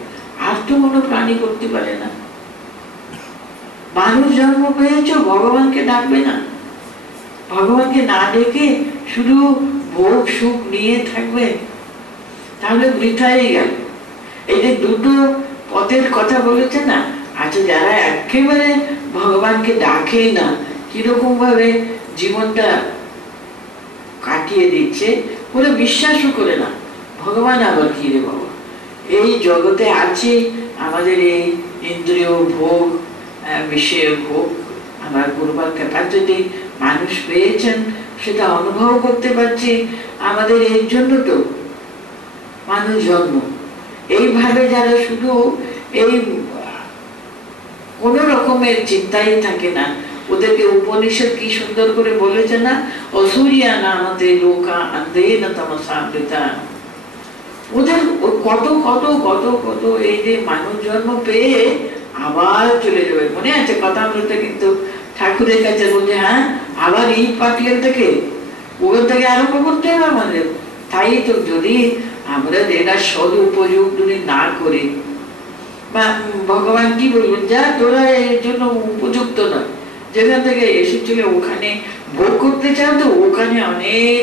আর তো কোনো প্রাণী করতে পারে না। মানুষ জন্ম পেয়েছ, ভগবানকে ডাকবে না, ভগবানকে না ডেকে শুধু ভোগ সুখ নিয়ে থাকবে, তাহলে বৃথাই গেল। এই যে দুটো পথের কথা বলেছে না, আচ্ছা যারা একেবারে ভগবানকে ডাকেই না, কিরকম ভাবে জীবনটা কাটিয়ে দিচ্ছে, ওরা বিশ্বাসও করে না ভগবান আবার কি রে বাবা, এই জগতে আছে আমাদের এই ইন্দ্রিয় ভোগ, বিষয় ভোগ আমার করবার ক্যাপাসিটি মানুষ পেয়েছেন, সেটা অনুভব করতে পারছি, আমাদের এর জন্য তো মানুষ জন্ম। এইভাবে যারা শুধু এই কোন রকমের চিন্তাই থাকে না, ওদেরকে উপনিষদ কি সুন্দর করে বলেছে না, অসুরিয়া নামতে লোকা আন্ধেন তমসাবৃতা। ওদের কত কত কত কত এই যে মানুষ জন্ম পেয়ে আবার চলে যাবে। মনে আছে কথা বলতে, কিন্তু ঠাকুরের কাছে বলছে হ্যাঁ আবার এই পাটিয়াল থেকে ওখান থেকে আরম্ভ করতে হবে আমাদের। তাই তো যদি আমরা এটা সদ উপযোগ যদি না করি, বা ভগবান কি বলবেন, যা তোরা এর জন্য উপযুক্ত নয়, যেখান থেকে এসেছিলে ওখানে ভোগ করতে চাও তো ওখানে অনেক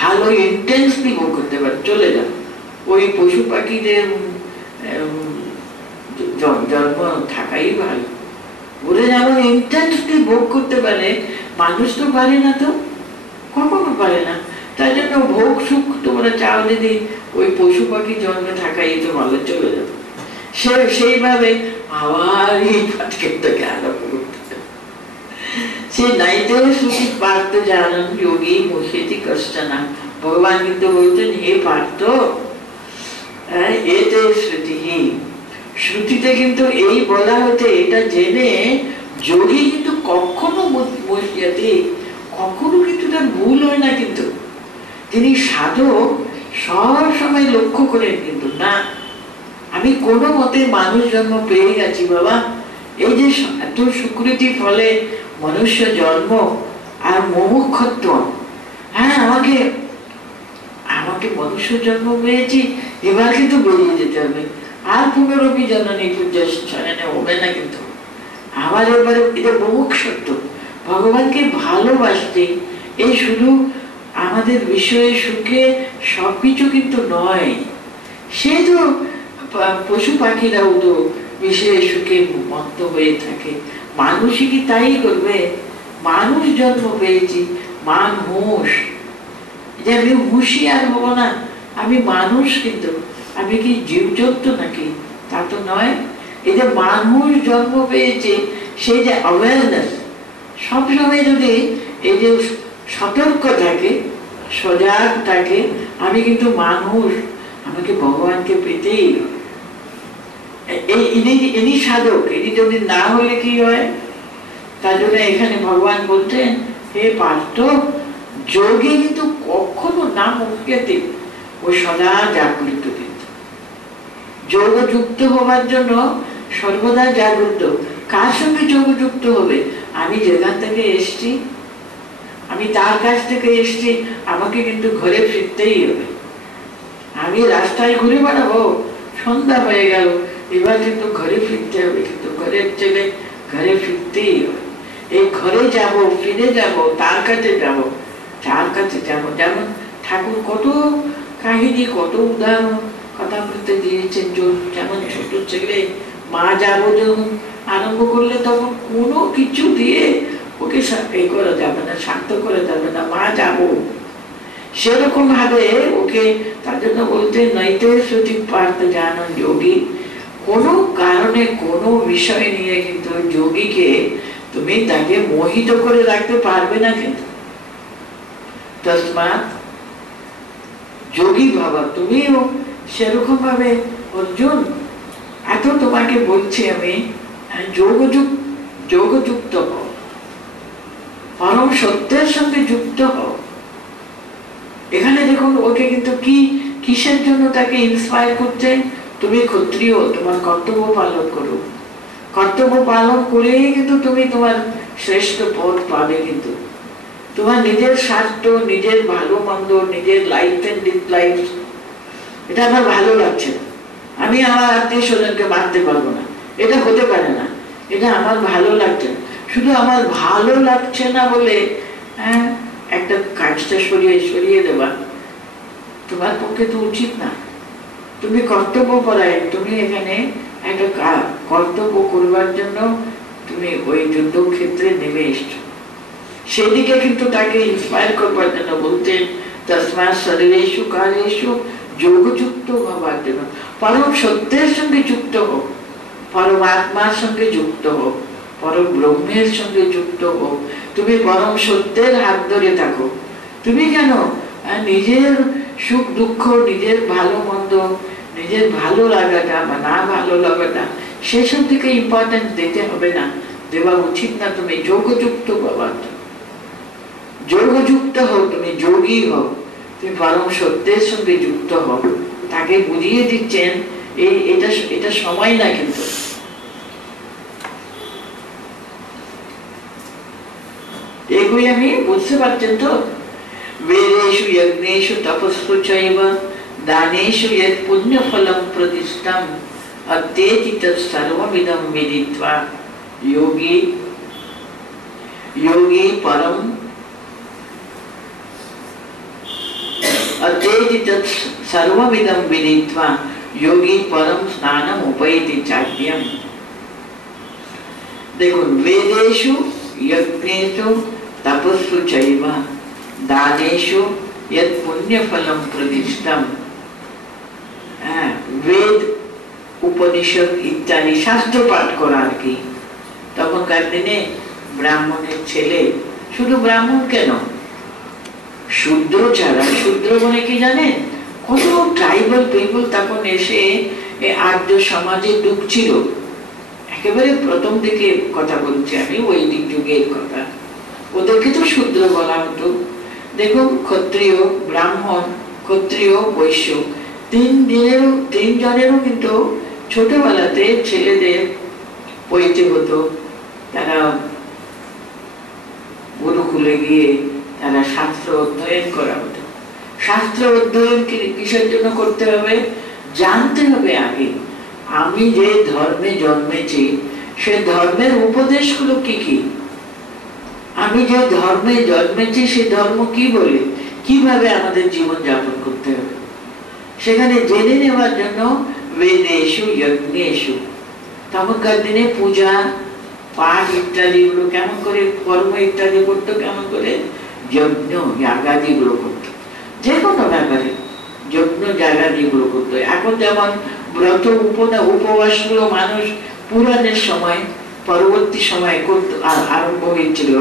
ভালো ইন্টেন্সলি ভোগ করতে পারো, চলে যাও। ওই পশু পাখিদের জন্ম থাকাই ভালো। ওরা যেমন ইন্টেন্সলি ভোগ করতে পারে, মানুষ তো পারে না, তো কখনো পারে না। তাই জন্য ভোগ সুখ তোমরা চাও যদি ওই পশু পাখি জন্মে থাকাই তো ভালো, চলে যাও। সেইভাবে আবার এই পাঠকে আরম্ভ করতে সে নাইতে সুখী পার্থ জানন যোগী মুখেতি কষ্ট না। ভগবান কিন্তু বলছেন, হে পার্থ, এতে শ্রুতি, শ্রুতিতে কিন্তু এই বলা হতে এটা জেনে যোগী কিন্তু কখনো কখনো কিন্তু তার ভুল হয় না। কিন্তু তিনি সাধক সব সময় লক্ষ্য করেন কিন্তু না, আমি কোনো মতে মানুষ জন্ম পেয়ে গেছি বাবা, এই যে এত সুকৃতি ফলে মনুষ্য জন্ম আর মুমুক্ষত্ব, হ্যাঁ আমাকে মনুষ্য জন্ম পেয়েছি, এবার কিন্তু বেরিয়ে যেতে হবে, আর পুনরপি জননী পূজ্যনে হবে না। কিন্তু আমার এবারে এটা মুমুক্ষত্ব, ভগবানকে ভালোবাসতে, এই শুধু আমাদের বিষয়ে সুখে সবকিছু কিন্তু নয়। সে তো পশু পাখিরাও তো বিষয়ে সুখে মত্ত হয়ে থাকে, মানুষই কি তাই করবে? মানুষ জন্ম পেয়েছি, মানুষ যে আমি হুঁশিয়ার হবো না, আমি মানুষ, কিন্তু আমি কি জীবজন্তু নাকি? তা তো নয়। এই যে মানুষ জন্ম পেয়েছে, সেই যে অ্যাওয়ারনেস সবসময় যদি এই যে সতর্ক থাকে, সজাগ থাকে, আমি কিন্তু মানুষ, আমাকে ভগবানকে পেতেই ইনি সাধক। ইনি যদি না হলে কি হয়? তার জন্য এখানে ভগবান বলতেন, হে পার্থ, যোগী কিন্তু কখনো না মুখ্যতে, ও সদা জাগৃত। কিন্তু যোগযুক্ত হবার জন্য সর্বদা জাগৃত। কার সঙ্গে যোগযুক্ত হবে? আমি যেখান থেকে এসছি, আমি তার কাছ থেকে এসছি, আমাকে কিন্তু ঘরে ফিরতেই হবে। আমি রাস্তায় ঘুরে বেড়াবো, সন্ধ্যা হয়ে গেল, এবার কিন্তু ঘরে ফিরতে হবে, কিন্তু ঘরের ছেলে ঘরে ফিরতেই হবে। এই ঘরে যাব, ফিরে যাব, তার কাছে যাব, যার কাছে যাব। যেমন ঠাকুর কত কাহিনী, কত উদাহরণ কথা বলতে দিয়েছেন। যেমন ছোট ছেলে মা যাবো যখন আরম্ভ করলে, তখন কোনো কিছু দিয়ে ওকে এই করা যাবে না, শান্ত করা যাবে না, মা যাবো। সেরকম ভাবে ওকে, তার জন্য বলতে নইতে শ্রুতি পার্থ জানন যোগী, কোনো কারণে কোনো বিষয় নিয়ে কিন্তু যোগীকে তুমি তাকে মোহিত করে রাখতে পারবে না। কিন্তু তসমাৎ যোগী ভাবা, তুমিও সেরকম ভাবে অর্জুন, এত তোমাকে বলছি আমি, যোগযুক্ত হও, পরম সত্যের সঙ্গে যুক্ত হও। এখানে দেখুন ওকে কিন্তু কিসের জন্য তাকে ইন্সপায়ার করছেন? তুমি ক্ষত্রিয়, তোমার কর্তব্য পালন করো, কর্তব্য পালন করেই কিন্তু তুমি তোমার শ্রেষ্ঠ পথ পাবে। কিন্তু তোমার নিজের স্বার্থ, নিজের ভালো মন্দ, নিজের লাইফ এন্ড ডিসলাইফ, এটা আমার ভালো লাগছে না, আমি আমার আত্মীয় স্বজনকে মারতে পারবো না, এটা হতে পারে না, এটা আমার ভালো লাগছে না। শুধু আমার ভালো লাগছে না বলে একটা কাজটা সরিয়ে দেবা তোমার পক্ষে তো উচিত না। তুমি কর্তব্য পরায়ণ, তুমি এখানে একটা কর্তব্য করবার জন্য তুমি ওই যুদ্ধক্ষেত্রে নেমে এসছো। সেদিকে কিন্তু তাকে ইন্সপায়ার করবার জন্য বলতেন, তস্মাৎ সর্বেষু কালেষু যোগযুক্ত হবার জন্য, পরম সত্যের সঙ্গে যুক্ত হোক, পরমাত্মার সঙ্গে যুক্ত হোক, পরম ব্রহ্মের সঙ্গে যুক্ত হোক। তুমি পরম সত্যের হাত ধরে থাকো। তুমি কেন নিজের সুখ দুঃখ, নিজের ভালো মন্দ, নিজের ভালো লাগাটা বা না ভালো লাগাটা, সেসব দিকে ইম্পর্টেন্স দিতে হবে না, দেওয়া উচিত না। তুমি যোগযুক্ত বাবা, যোগযুক্ত হও, তুমি যোগী হও, তুমি পরম সত্যের সঙ্গে যুক্ত হও। তাকে বুঝিয়ে দিচ্ছেন এটা সময় না। কিন্তু এগুলি আমি বুঝতে পারছেন তো? বেদেষু যজ্ঞেষু তপস্যু চৈব দানেষু যৎ পুণ্যফলম প্রদিষ্টম অত্যেতি তৎ সর্বমিদং বিদিত্বা যোগী। योगी परम अत्येति तत् सर्वमिदं विदित्वा योगी परम स्नानम उपैति चाद्यम। देखो, वेदेषु यज्ञेषु तपस्सु चैव दानेषु यत् पुण्यफलम प्रदिष्टम। वेद उपनिषद इत्यादि शास्त्र पाठ करार की तखनकार दिने ब्राह्मणের ছেলে, শুধু ব্রাহ্মণ কেন, শূদ্র ছাড়া, শূদ্র মানে কি জানেন, কত ট্রাইবাল পিপল তখন এসে আর্য সমাজে ঢুকছিল। একেবারে প্রথম দিকে কথা বলছি আমি, বৈদিক যুগের কথা। ওদেরকে তো শূদ্র বলা হতো। দেখুন, ক্ষত্রিয়, ব্রাহ্মণ, ক্ষত্রিয়, বৈশ্য, তিনজনেরও কিন্তু ছোটবেলাতে ছেলেদের পড়তে হতো। তারা গুরুকুলে গিয়ে তারা শাস্ত্র অধ্যয়ন করা হতো। শাস্ত্র অধ্যয়ন কিসের জন্য করতে হবে? জানতে হবে আগে আমি যে ধর্মে জন্মেছি সে ধর্মের উপদেশগুলো কি কি, আমি যে ধর্মে জন্মেছি সে ধর্ম কি বলে, কিভাবে আমাদের জীবন যাপন করতে হবে, সেখানে জেনে নেওয়ার জন্য বেদেষু যজ্ঞেষু, তখনকার দিনে পূজা পাঠ ইত্যাদি গুলো কেমন করে, কর্ম ইত্যাদি করতো কেমন করে, যজ্ঞ যাগাদি গুলো করতো। যে কোনো ব্যাপারে যজ্ঞ যাগাদি গুলো করতো। এখন যেমন ব্রত উপবাস গুলো মানুষ পুরাণের সময়, পরবর্তী সময় করতে আরম্ভ হয়েছিল।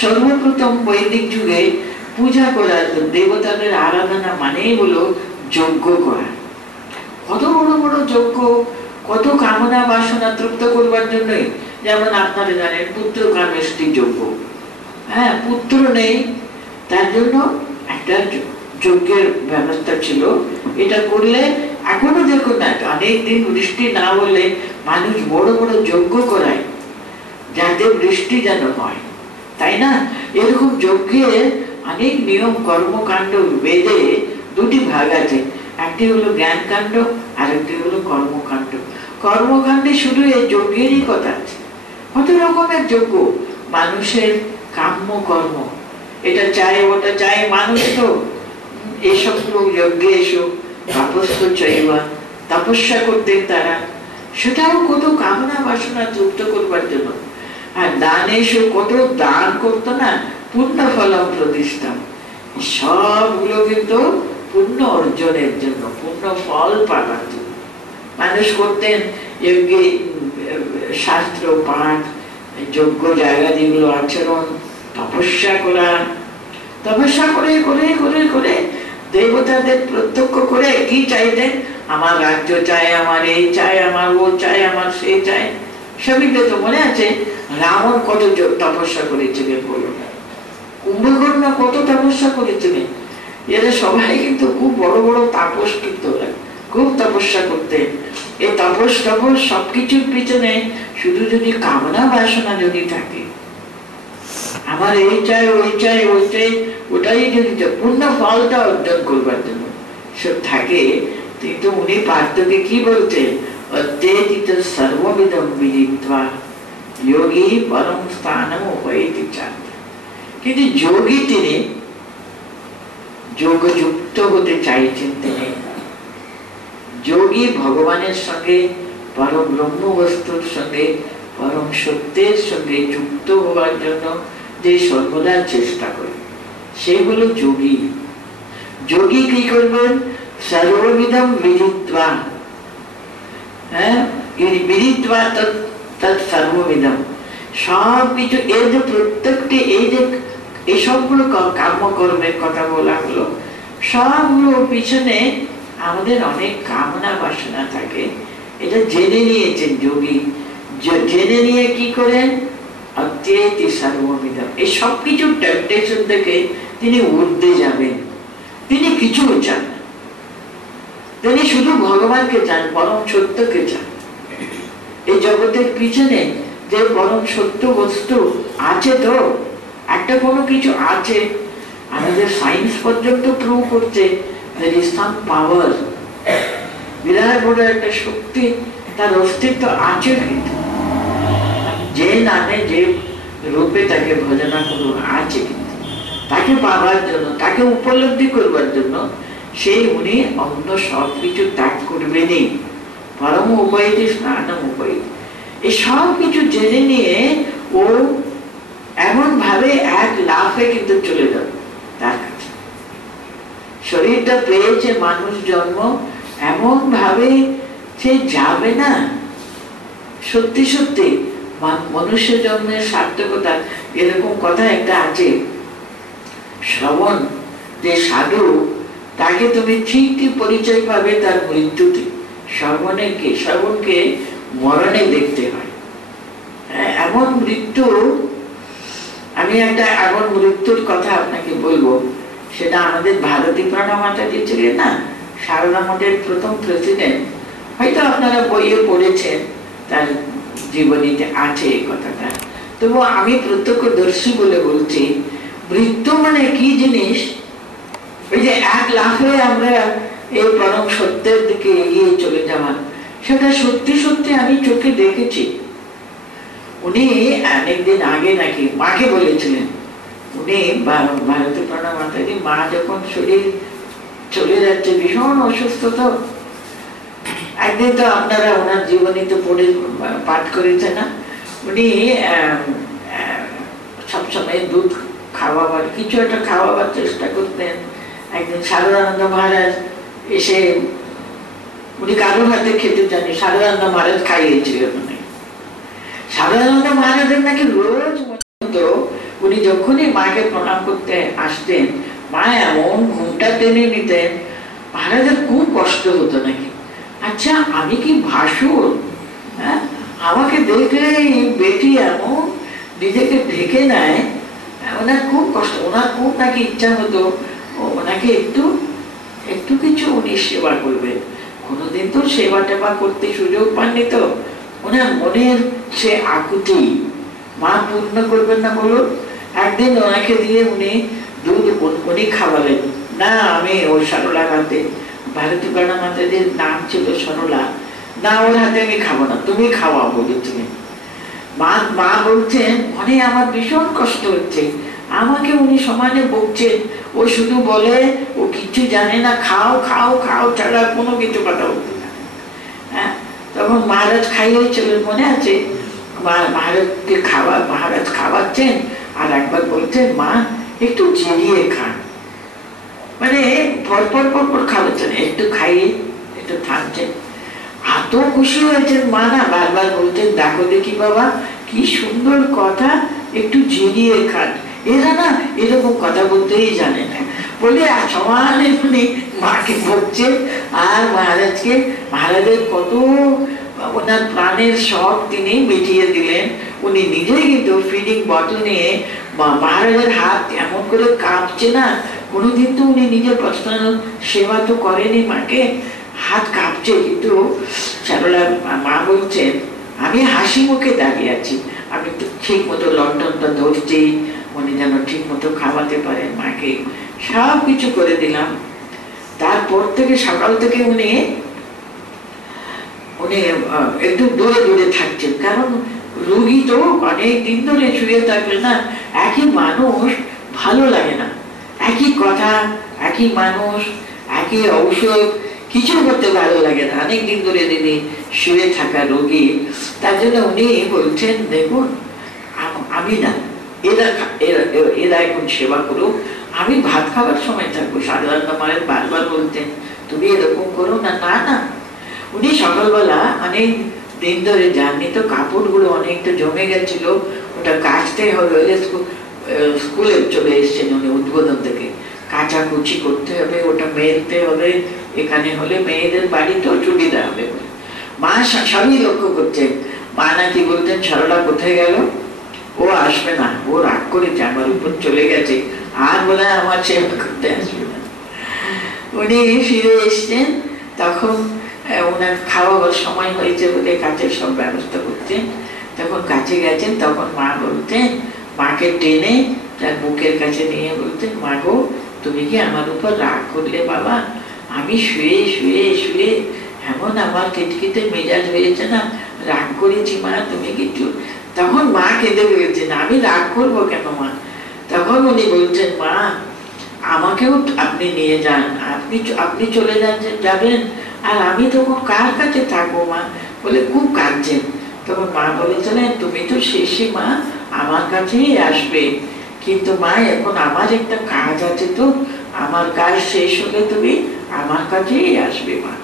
সর্বপ্রথম বৈদিক যুগে পূজা করা, দেবতাদের আরাধনা মানেই হলো যজ্ঞ করা। কত বড় বড় যজ্ঞ, কত কামনা বাসনা তৃপ্ত করবার জন্যই। যেমন আপনারা জানেন পুত্র কামেষ্টি যজ্ঞ, পুত্র নেই তার জন্য একটা যজ্ঞের ব্যবস্থা ছিল। এটা করলে এখনো দেখুন না, অনেক দিন বৃষ্টি না হলে মানুষ বড় বড় যজ্ঞ করায় যাতে বৃষ্টি যেন হয়, তাই না? এরকম যজ্ঞের অনেক নিয়ম কর্মকাণ্ড বেদে দুটি ভাগ আছে, একটি হলো জ্ঞান কাণ্ড আর একটি হলো কর্মকাণ্ড। কর্মকাণ্ডে শুধু এই যজ্ঞেরই কথা আছে। কত রকমের যজ্ঞ, মানুষের কাম্য কর্ম, এটা চাই ওটা চাই, মানুষ তো এসব যজ্ঞে এসো তপস্য চাইবা, তপস্যা করতেন তারা, সেটাও কত কামনা বাসনা তৃপ্ত করবার জন্য। আর দান এসো, কত দান করতো না, পুণ্য ফলম প্রতিষ্ঠান, সবগুলো কিন্তু পুণ্য অর্জনের জন্য, পুণ্য ফল পাবার জন্য মানুষ করতেন। যজ্ঞে শাস্ত্র পাঠ, যজ্ঞ জায়গা যেগুলো আচরণ, তপস্যা করা, তপস্যা করে করে করে করে দেবতাদের প্রত্যক্ষ করে কি চাইতেন, আমার রাজ্য চাই, আমার এই চাই, আমার ও চাই, আমার সে চাই। সবই তো মনে আছে রাবণ কত তপস্যা করেছিলেন বলুন, কুম্ভকর্ণ কত তপস্যা করেছিলেন। এরা সবাই কিন্তু খুব বড় বড় তাপস, কিন্তু খুব তপস্যা করতেন। এই তপস সবকিছুর পিছনে শুধু যদি কামনা বাসনা যদি থাকে, আমার এই চাই ওই চাই ওই চাই, ওটাই যদি পূর্ণ ফলটা অর্জন করবার জন্য সব থাকে, কিন্তু উনি পার্থকে কি বলতেন, অত্যেজিত সর্ববিধম বিদিত্বা যোগী পরম স্থানম উপৈতি চান। কিন্তু যোগী তিনি যোগযুক্ত হতে চাইছেন, তিনি যোগী ভগবানের সঙ্গে, পরম ব্রহ্ম বস্তুর সঙ্গে, পরম সত্যের সঙ্গে যুক্ত হওয়ার জন্য যে সর্বদা চেষ্টা করে, সেগুলো যোগী। যোগী কি করবেন, সর্ববিধম বিদিত্বা, বিদিত্বা তৎ সর্ববিধম, সবকিছু, এর যে প্রত্যেকটি এই যে এই সবগুলো কর্মকর্মের কথা বলা হলো, সবগুলো পিছনে আমাদের অনেক কামনা বাসনা থাকে। এটা জেনে নিয়েছেন যোগী, জেনে নিয়ে কি করেন, অত্যেতি সর্ববিধম, এই সবকিছু টেম্পটেশন থেকে তিনি ঊর্ধ্বে যাবেন। তিনি কিছু চান না, তিনি শুধু ভগবানকে চান, পরম সত্যকে চান। এই জগতের পিছনে যে পরম সত্য বস্তু আছে, তো একটা কোনো কিছু আছে, আমাদের সায়েন্স পর্যন্ত প্রুভ করছে there is some power, বিরাট বড় একটা শক্তি, তার অস্তিত্ব আছে। কিন্তু যে নামে যে রূপে তাকে ভজনা করো আছে, কিন্তু তাকে পাবার জন্য, তাকে উপলব্ধি করবার জন্য সেই উনি অন্য সবকিছু ত্যাগ করবেনই। পরম উপায়টি স্নানম উপায়, এই সব কিছু জেনে নিয়ে ও এমন ভাবে এক লাফে কিন্তু চলে যাবে তার কাছে। শরীরটা পেয়েছে মানুষ জন্ম, এমন ভাবে সে যাবে না। সত্যি সত্যি মনুষ্য জন্মের সার্থকতা, এরকম কথা একটা আছে, শ্রবণ যে সাধু তাকে তুমি ঠিকই পরিচয় পাবে তার মৃত্যুতে। শ্রবণকে মরণে দেখতে হয়। এমন মৃত্যু, আমি একটা এমন মৃত্যুর কথা আপনাকে বলবো, সেটা আমাদের ভারতী প্রাণা মাতাজি ছিলেন না, সারদা মঠের প্রথম প্রেসিডেন্ট। হয়তো আপনারা বইয়ে পড়েছেন, তার জীবনীতে আছে এই কথাটা, তবু আমি প্রত্যক্ষদর্শী বলে বলছি, মৃত্যু মানে কি জিনিস, ওই যে এক লাফে আমরা এই পরম সত্যের দিকে এগিয়ে চলে যাওয়া, সেটা সত্যি সত্যি আমি চোখে দেখেছি। উনি অনেকদিন আগে নাকি মাকে বলেছিলেন, উনি ভারতী প্রাণা মাতাজি মা যখন শরীর চলে যাচ্ছে, ভীষণ অসুস্থ, তো একদিন তো আপনারা ওনার জীবনীতে পড়ে পাঠ করেছে না, উনি সবসময় দুধ খাওয়াবার, কিছু একটা খাওয়াবার চেষ্টা করতেন। একদিন সারদানন্দ মহারাজ এসে, উনি কারোর হাতে খেতে জানি, সারদানন্দ মহারাজ খাইয়েছিলেন। মানে সারদানন্দ মহারাজের নাকি রোজ মতো উনি যখনই মাকে প্রণাম করতে আসতেন, মা এমন ঘুমটা টেনে নিতেন, মহারাজের খুব কষ্ট হতো নাকি। আচ্ছা, আমি কি ভাসুর? হ্যাঁ, আমাকে দেখলে বেটি এমন নিজেকে ঢেকে নেয়, ওনার খুব কষ্ট, ওনার খুব নাকি ইচ্ছা হতো ওনাকে একটু একটু কিছু উনি সেবা করবেন। কোনোদিন তো সেবা টেবা করতে সুযোগ পাননি, তো ওনার মনের সে আকুতি মা পূর্ণ করবেন না বলুন। একদিন ওনাকে দিয়ে উনি দুধ উনি খাওয়ালেন না, আমি ওর সরলা হাতে, ভারতী প্রাণা মাতাজির নাম ছিল সরলা, না ওর হাতে আমি খাবো না, তুমি খাওয়া বলি তুমি। মা বলছেন, মানে আমার ভীষণ কষ্ট হচ্ছে, আমাকে উনি সমানে বকছেন, ও শুধু বলে ও কিছু জানে না, খাও খাও খাও ছাড়া কোনো কিছু কথা বলতে না। হ্যাঁ, তখন মহারাজ খাইয়েছিলেন, মনে আছে, মহারাজ খাওয়াচ্ছেন, আর একবার বলছেন, মা একটু জিরিয়ে খান, মানে পরপর পরপর খাওয়াচ্ছেন, একটু খাইয়ে একটু থামছেন। এত খুশি হয়েছেন মা, না বারবার বলছেন, দেখো দেখি বাবা কি সুন্দর কথা, একটু জিরিয়ে খান। এরা না এরকম কথা বলতেই জানে না বলে সমানে উনি মাকে বলছেন, আর মহারাজের কত ওনার প্রাণের শখ তিনি মিটিয়ে দিলেন। উনি নিজেই কিন্তু ফিডিং বটল নিয়ে, মহারাজের হাত এমন করে কাঁপছে না, কোনোদিন তো উনি নিজের পার্সোনাল সেবা তো করেনি মাকে, হাত কাঁপছে, কিন্তু সরলা মা বলছেন, আমি হাসি মুখে দাঁড়িয়ে আছি, আমি তো ঠিক মতো লন্ডনটা ধরছি, উনি যেন ঠিক মতো খাওয়াতে পারেন মাকে, সব কিছু করে দিলাম। তারপর থেকে সকাল থেকে উনি একটু দূরে দূরে থাকছেন, কারণ রোগী তো অনেক দিন ধরে শুয়ে থাকলে না, একই মানুষ ভালো লাগে না, একই কথা, একই মানুষ, একই ঔষধ, কিছু করতে ভালো লাগে না, অনেক দিন ধরে দিদি শুয়ে থাকা রোগী। তার জন্য উনি বলছেন, দেখুন আমি না, এরা এখন সেবা করুক, আমি ভাত খাবার সময় থাকবো। সারদানন্দ মহারাজ বারবার বলতেন, তুমি এরকম করো না। না না, উনি সকালবেলা অনেক দিন ধরে যাননি, তো কাপড়গুলো অনেকটা জমে গেছিল, ওটা কাচতে হবে, স্কুলে চলে এসছেন উনি উদ্বোধন থেকে, কাচাকুচি করতে হবে, ওটা মেলতে হবে, এখানে হলে মেয়েদের বাড়িতেও সুবিধা হবে। মা সবই লক্ষ্য করছেন। মা নাকি বলতেন, সরলা কোথায় গেল, ও আসবে না, ও রাগ করেছে, আমার উপর চলে গেছে, আর বলে আমার সেবা করতে আসবে না। উনি ফিরে এসছেন, তখন ওনার খাওয়াবার সময় হয়েছে বলে কাছের সব ব্যবস্থা করতেন, তখন কাছে গেছেন, তখন মা বলতেন, মাকে টেনে তার বুকের কাছে নিয়ে বলতেন, মা গো তুমি কি আমার উপর রাগ করলে বাবা, আমি শুয়ে শুয়ে শুয়ে এমন আমার খিটখিটে মেজাজ হয়েছে না, রাগ করেছি মা, তুমি কিছু তখন মা কেঁদে ফেলেছেন, আমি রাগ করবো কেন মা? তখন উনি বলছেন, মা আমাকেও আপনি নিয়ে যান, আপনি চলে যাবেন আর আমি তখন কার কাছে থাকবো মা? বলে খুব কাঁদছেন। তখন মা বলেছিলেন, তুমি তো শেষে মা আমার কাছেই আসবে, কিন্তু মা এখন আমার একটা কাজ আছে, তো আমার কাজ শেষ হলে তুমি আমার কাছেই আসবে মা।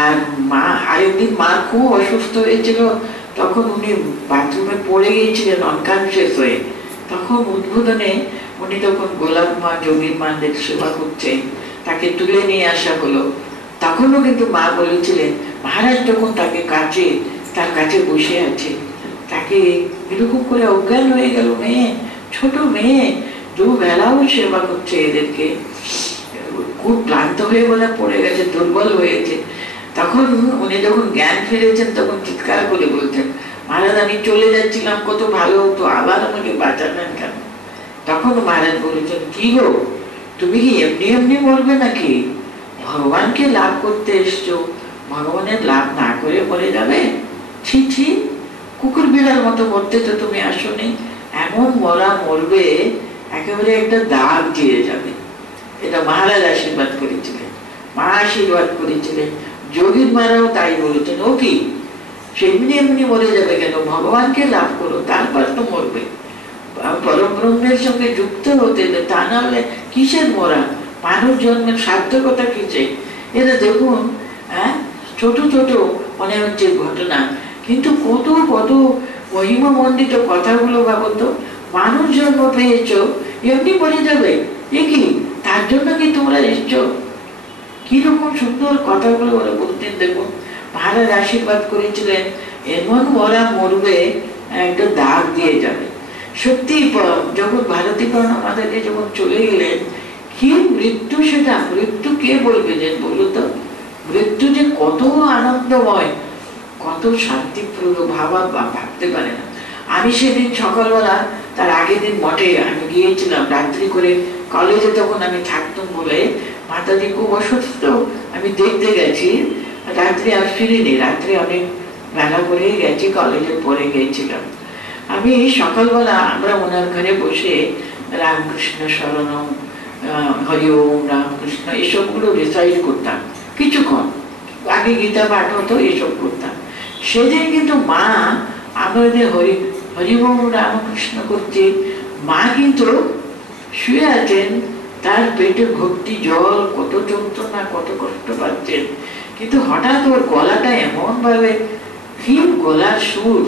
আর মা আরেকদিন মা খুব অসুস্থ হয়েছিল, তখন উনি বাথরুমে পড়ে গিয়েছিলেন অনকনসিয়াস হয়ে। তখন উদ্বোধনে উনি তখন গোলাপ মা, যোগীর মাদের সেবা করছেন, তাকে তুলে নিয়ে আসা হলো। তখনও কিন্তু মা বলেছিলেন, মহারাজ যখন তার কাছে বসে আছে, তাকে এরকম করে অজ্ঞান হয়ে গেল মেয়ে, ছোট মেয়ে, দুবেলাও সেবা করছে এদেরকে, খুব ক্লান্ত হয়ে বলে পড়ে গেছে, দুর্বল হয়েছে। তখন উনি যখন জ্ঞান ফিরেছেন তখন চিৎকার করে বলছেন, মহারাজ আমি চলে যাচ্ছিলাম, কত ভালো হতো, আবার আমাকে বাঁচালেন কেন? তখন মহারাজ বলেছেন, কি গো তুমি কি এমনি এমনি মরবে নাকি? ভগবানকে লাভ করতে এসছো, ভগবানের লাভ না করে মরে যাবে? ছি ছি, কুকুর বিড়াল মতো মরতে তো তুমি আসোনি। এমন মরা মরবে, একেবারে একটা দাগ দিয়ে যাবে। এটা মহারাজ আশীর্বাদ করেছিলেন, মা আশীর্বাদ করেছিলেন, যোগীর মারাও তাই বলেছেন। ও কি সেমনি এমনি মরে যাবে কেন? ভগবানকে লাভ করো, তারপর তো মরবে, পরম ব্রহ্মের সঙ্গে যুক্ত হতে, তা নাহলে কিসের মরা? মানুষ জন্মের সার্থকতা কিসে? এরা দেখুন, ছোট ছোট মনে হচ্ছে ঘটনা, কিন্তু কত কত মহিমামণ্ডিত কথাগুলো ভাবতো। মানুষ জন্ম পেয়েছ, এমনি মরে যাবে, এ কি? তার জন্য কি তোমরা এসছো? কিরকম সুন্দর কথাগুলো ওরা বলতেন। দেখুন, মহারাজ আশীর্বাদ করেছিলেন, এমন ওরা মরবে, একটা দাগ দিয়ে যাবে। সত্যি যখন ভারতী আমাদেরকে যখন চলে গেলেন, কি মৃত্যু! সেটা মৃত্যু কে বলবে? যে বলো তো, মৃত্যু যে কত আনন্দময়, কত শান্তিপ্রদ, ভাবতে পারে না। আমি সেদিন সকালবেলা, তার আগের দিন মঠে আমি গিয়েছিলাম রাত্রি করে, কলেজে তখন আমি থাকতাম বলে মাতাজি খুব অসুস্থ, আমি দেখতে গেছি, রাত্রি আর ফিরিনি, রাত্রি অনেক বেলা করে গেছি, কলেজে পড়ে গিয়েছিলাম। আমি সকালবেলা আমরা ওনার ঘরে বসে রামকৃষ্ণ শরণম, হরি ওম, রামকৃষ্ণ, এসবগুলো রিসাইড করতাম কিছুক্ষণ, আগে গীতা পাঠ হতো, এসব করতাম। সেদিন কিন্তু মা আমাদের হরি ওম রামকৃষ্ণ করছে, মা কিন্তু শুয়ে আছেন, তার পেটে ভর্তি জল, কত যন্ত্রণা, কত কষ্ট পাচ্ছেন, কিন্তু হঠাৎ ওর গলাটা এমন ভাবে, কি গলার সুর!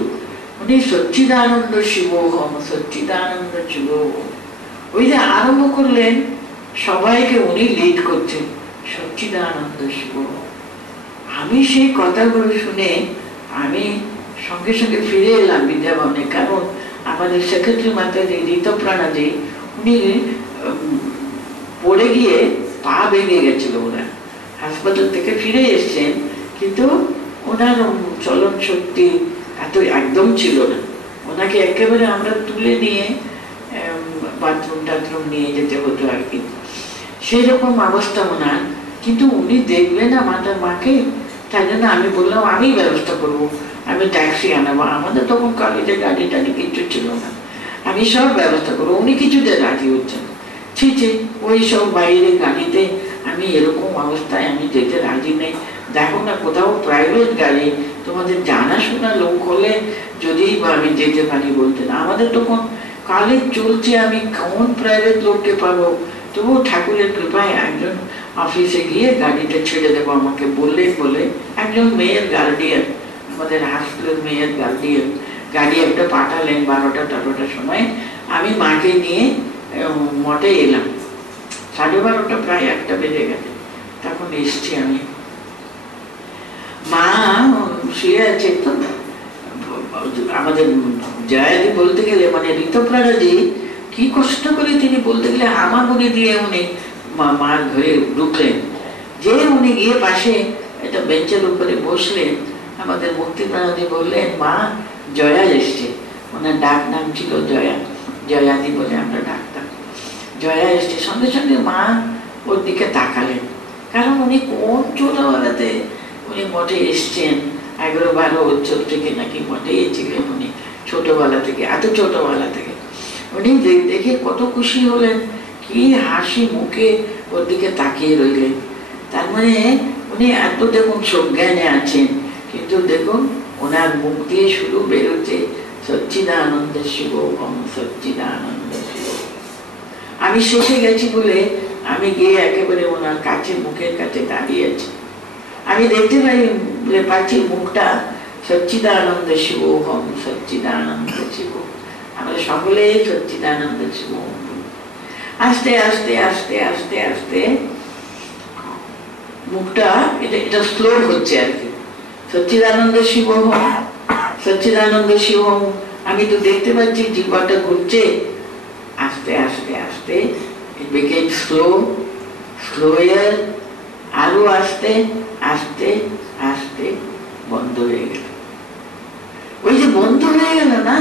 উনি সচ্চিদানন্দ শিবোহম, সচ্চিদানন্দ শিবোহম, ওই যে আরম্ভ করলেন, সবাইকে উনি লিড করছেন, সচ্চিদানন্দ শিবোহম। আমি সেই কথাগুলো শুনে আমি সঙ্গে সঙ্গে ফিরে এলাম বিদ্যাভবনে, কারণ আমাদের সেক্রেটারি মাতাজি ঋতপ্রাণাজি, উনি পড়ে গিয়ে পা ভেঙে গেছিল, ওনার হাসপাতাল থেকে ফিরে এসছেন, কিন্তু ওনার চলন শক্তি এত একদম ছিল না। ওনাকে একেবারে আমরা তুলে নিয়ে বাথরুম টাথরুম নিয়ে যেতে হতো আর কি, সেরকম অবস্থা ওনার। কিন্তু উনি দেখলেন না মাকে, তাই জন্য আমি বললাম আমি ব্যবস্থা করব, আমি ট্যাক্সি আনাবো। আমাদের তখন কলেজে গাড়ি টাড়ি কিছু ছিল না, আমি সব ব্যবস্থা করবো। উনি কিছুতে রাজি হচ্ছেন, ছি ছি, ওই সব বাইরে গাড়িতে আমি এরকম অবস্থায় আমি যেতে রাজি নেই। দেখো না, কোথাও প্রাইভেট গাড়ি, তোমাদের জানাশোনা লোক হলে যদি আমি যেতে পারি বলতেন। আমাদের তখন কলেজ চলছে, আমি কোন প্রাইভেট লোককে পাবো? তবুও ঠাকুরের কৃপায় একজন অফিসে গিয়ে গাড়িটা ছেড়ে দেবো আমাকে বললেন বলে, একজন মেয়ের গার্ডিয়ান, আমাদের হাসপাতালের মেয়ের গার্ডিয়ান গাড়ি একটা পাঠালেন 12টা-13টার সময়। আমি মাকে নিয়ে মঠে এলাম, 12:30 প্রায় 1টা বেজে গেছে, তখন এসছি আমি। মা শুয়ে আছে, তো আমাদের জয়াদি বলতে গেলে, মানে ঋতপ্রাণাজি কি কষ্ট করে তিনি বলতে গেলে হামাগুড়ি দিয়ে উনি মার ঘরে ঢুকলেন। যে উনি গিয়ে পাশে একটা বেঞ্চের উপরে বসলেন, আমাদের মুক্তিপ্রাণাজি বললেন, মা জয়া এসছে। ওনার ডাক নাম ছিল জয়া, জয়াদি বলে আমরা ডাকতাম। জয়া এসছে, সঙ্গে সঙ্গে মা ওর দিকে তাকালেন, কারণ উনি কোন ছোটবেলাতে উনি মঠে এসছেন, 11-12 বছর থেকে নাকি মঠে ছিলেন উনি, ছোটবেলা থেকে, এত ছোটবেলা থেকে। উনি দেখে কত খুশি হলেন, কি হাসি মুখে ওর দিকে তাকিয়ে রইলেন। তার মানে উনি এত দেখুন সজ্ঞানে আছেন, কিন্তু দেখুন ওনার মুখ দিয়ে শুরু বেরোচ্ছে সচ্চিদানন্দ শিবোহম, সচ্চিদানন্দ শিবোহম। আমি শেষে গেছি বলে আমি গিয়ে একেবারে ওনার কাছে, মুখের কাছে দাঁড়িয়ে আছি। আমি দেখতে পাচ্ছি মুখটা সচ্চিদানন্দ শিবোহম, সচ্চিদানন্দ শিবোহম। আমরা সকলে সচ্চিদানন্দ শিবোহম। আস্তে আস্তে আস্তে আস্তে আস্তে মুখটা এটা স্লো হচ্ছে আর কি। সচ্চিদানন্দ শিবোহম, সচ্চিদানন্দ শিবোহম। আমি তো দেখতে পাচ্ছি জিহ্বাটা ঘুরছে। আস্তে আস্তে আস্তে it became slow, slower, আরো আস্তে আস্তে আস্তে বন্ধ হয়ে গেল। ওই যে বন্ধ হয়ে গেল না,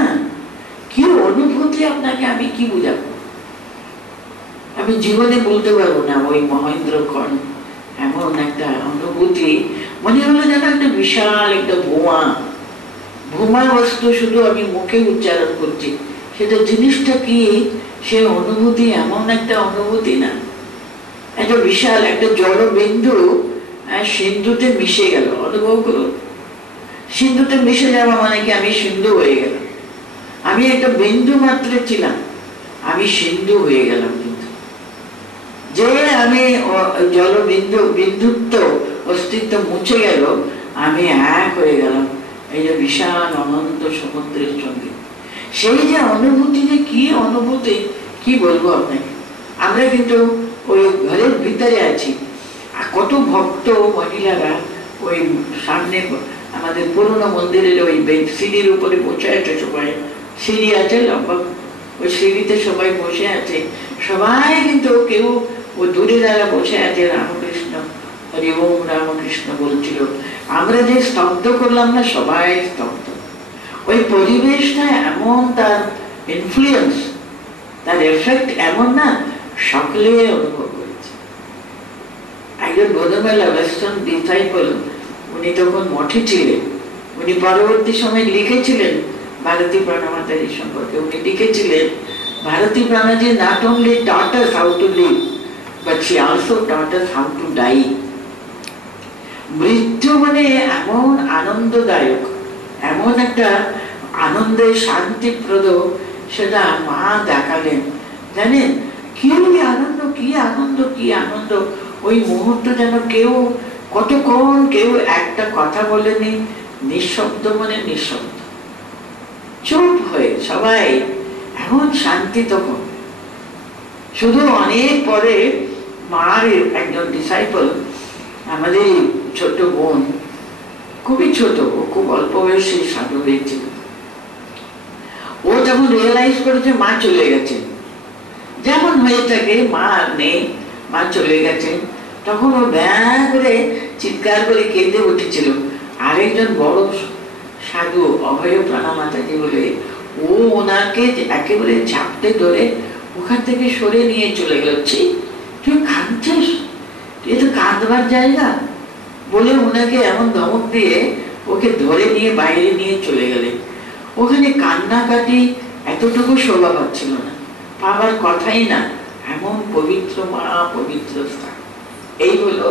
কি অনুভূতি আপনাকে আমি কি বুঝাবো, আমি জীবনে বলতে পারবো না। ওই মহেন্দ্রক্ষণ এমন একটা অনুভূতি, মনে হলো যেন একটা বিশাল একটা ভূমা বস্তু শুধু আমি মুখে উচ্চারণ করছি, সেটা জিনিসটা কি, সে অনুভূতি এমন একটা অনুভূতি না, একটা বিশাল একটা জলবিন্দু সিন্ধুতে মিশে গেল। অনুভব করুন, সিন্ধুতে মিশে যাওয়া মানে কি আমি সিন্ধু হয়ে গেলাম। আমি একটা বিন্দু মাত্র ছিলাম, আমি সিন্ধু হয়ে গেলাম। কিন্তু যে আমি জলবিন্দু, বিন্দুত্ব অস্তিত্ব মুছে গেল, আমি এক হয়ে গেলাম এই যে বিশাল অনন্ত সমুদ্রের সঙ্গে। সেই যে অনুভূতি, যে কি অনুভূতি কি বলবো আপনাকে। আমরা কিন্তু ওই ঘরের ভিতরে আছি, আর কত ভক্ত মহিলারা ওই সামনে আমাদের পুরোনো মন্দিরের ওই সিঁড়ির উপরে বসে আছে, সবাই সিঁড়ি আছে লম্বা, ওই সিঁড়িতে সবাই বসে আছে। সবাই কিন্তু কেউ ও দূরে যারা বসে আছে রামকৃষ্ণ হরি ওম রামকৃষ্ণ বলছিল। আমরা যে স্তব্ধ করলাম না, সবাই স্তব্ধ। ওই পরিবেশটা এমন, তার ইনফ্লুয়েন্স, তার এফেক্ট এমন না, সকলে অনুভব করেছে। একজন বোধমেলা ওয়েস্টার্ন ডিসাইপল, উনি তখন মঠে ছিলেন। উনি পরবর্তী সময় লিখেছিলেন ভারতী প্রাণমাতাজি সম্পর্কে। উনি লিখেছিলেন, Bharati প্রাণাজি not only taught us how to live, but she also taught us how to die. মৃত্যু মানে এমন আনন্দদায়ক, এমন একটা আনন্দের শান্তিপ্রদ, সেটা মা দেখালেন। জানেন কি আনন্দ, কি আনন্দ, কি আনন্দ। ওই মুহূর্ত যেন কেউ কতক্ষণ কেউ একটা কথা বলেনি, নিঃশব্দ মানে নিঃশব্দ, চুপ হয়ে সবাই, এমন শান্তি তখন। শুধু অনেক পরে মার একজন ডিসাইপল, আমাদের ছোট বোন, খুবই ছোট, ও খুব অল্প বয়সে সাধু হয়েছিল। ও যখন রিয়েলাইজ করেছে মা চলে গেছে, যেমন হয়ে থাকে মা আর নেই, মা চলে গেছে, তখন ও ব্যাঁ করে চিৎকার করে কেঁদে উঠেছিল। আরেকজন বড় সাধু অভয় প্রাণমাতাজি বলে, ও ওনাকে একেবারে ঝাপটে ধরে ওখান থেকে সরে নিয়ে চলে গেল। তুই কাঁদছিস, এ তো কাঁদবার জায়গা বলে ওনাকে এমন ধমক দিয়ে ওকে ধরে নিয়ে বাইরে নিয়ে চলে গেলেন। ওখানে কান্নাকাটি এতটুকু শোভা পাচ্ছিল না, পাওয়ার কথাই না, এমন পবিত্র মা, পবিত্র স্থান। এই হলো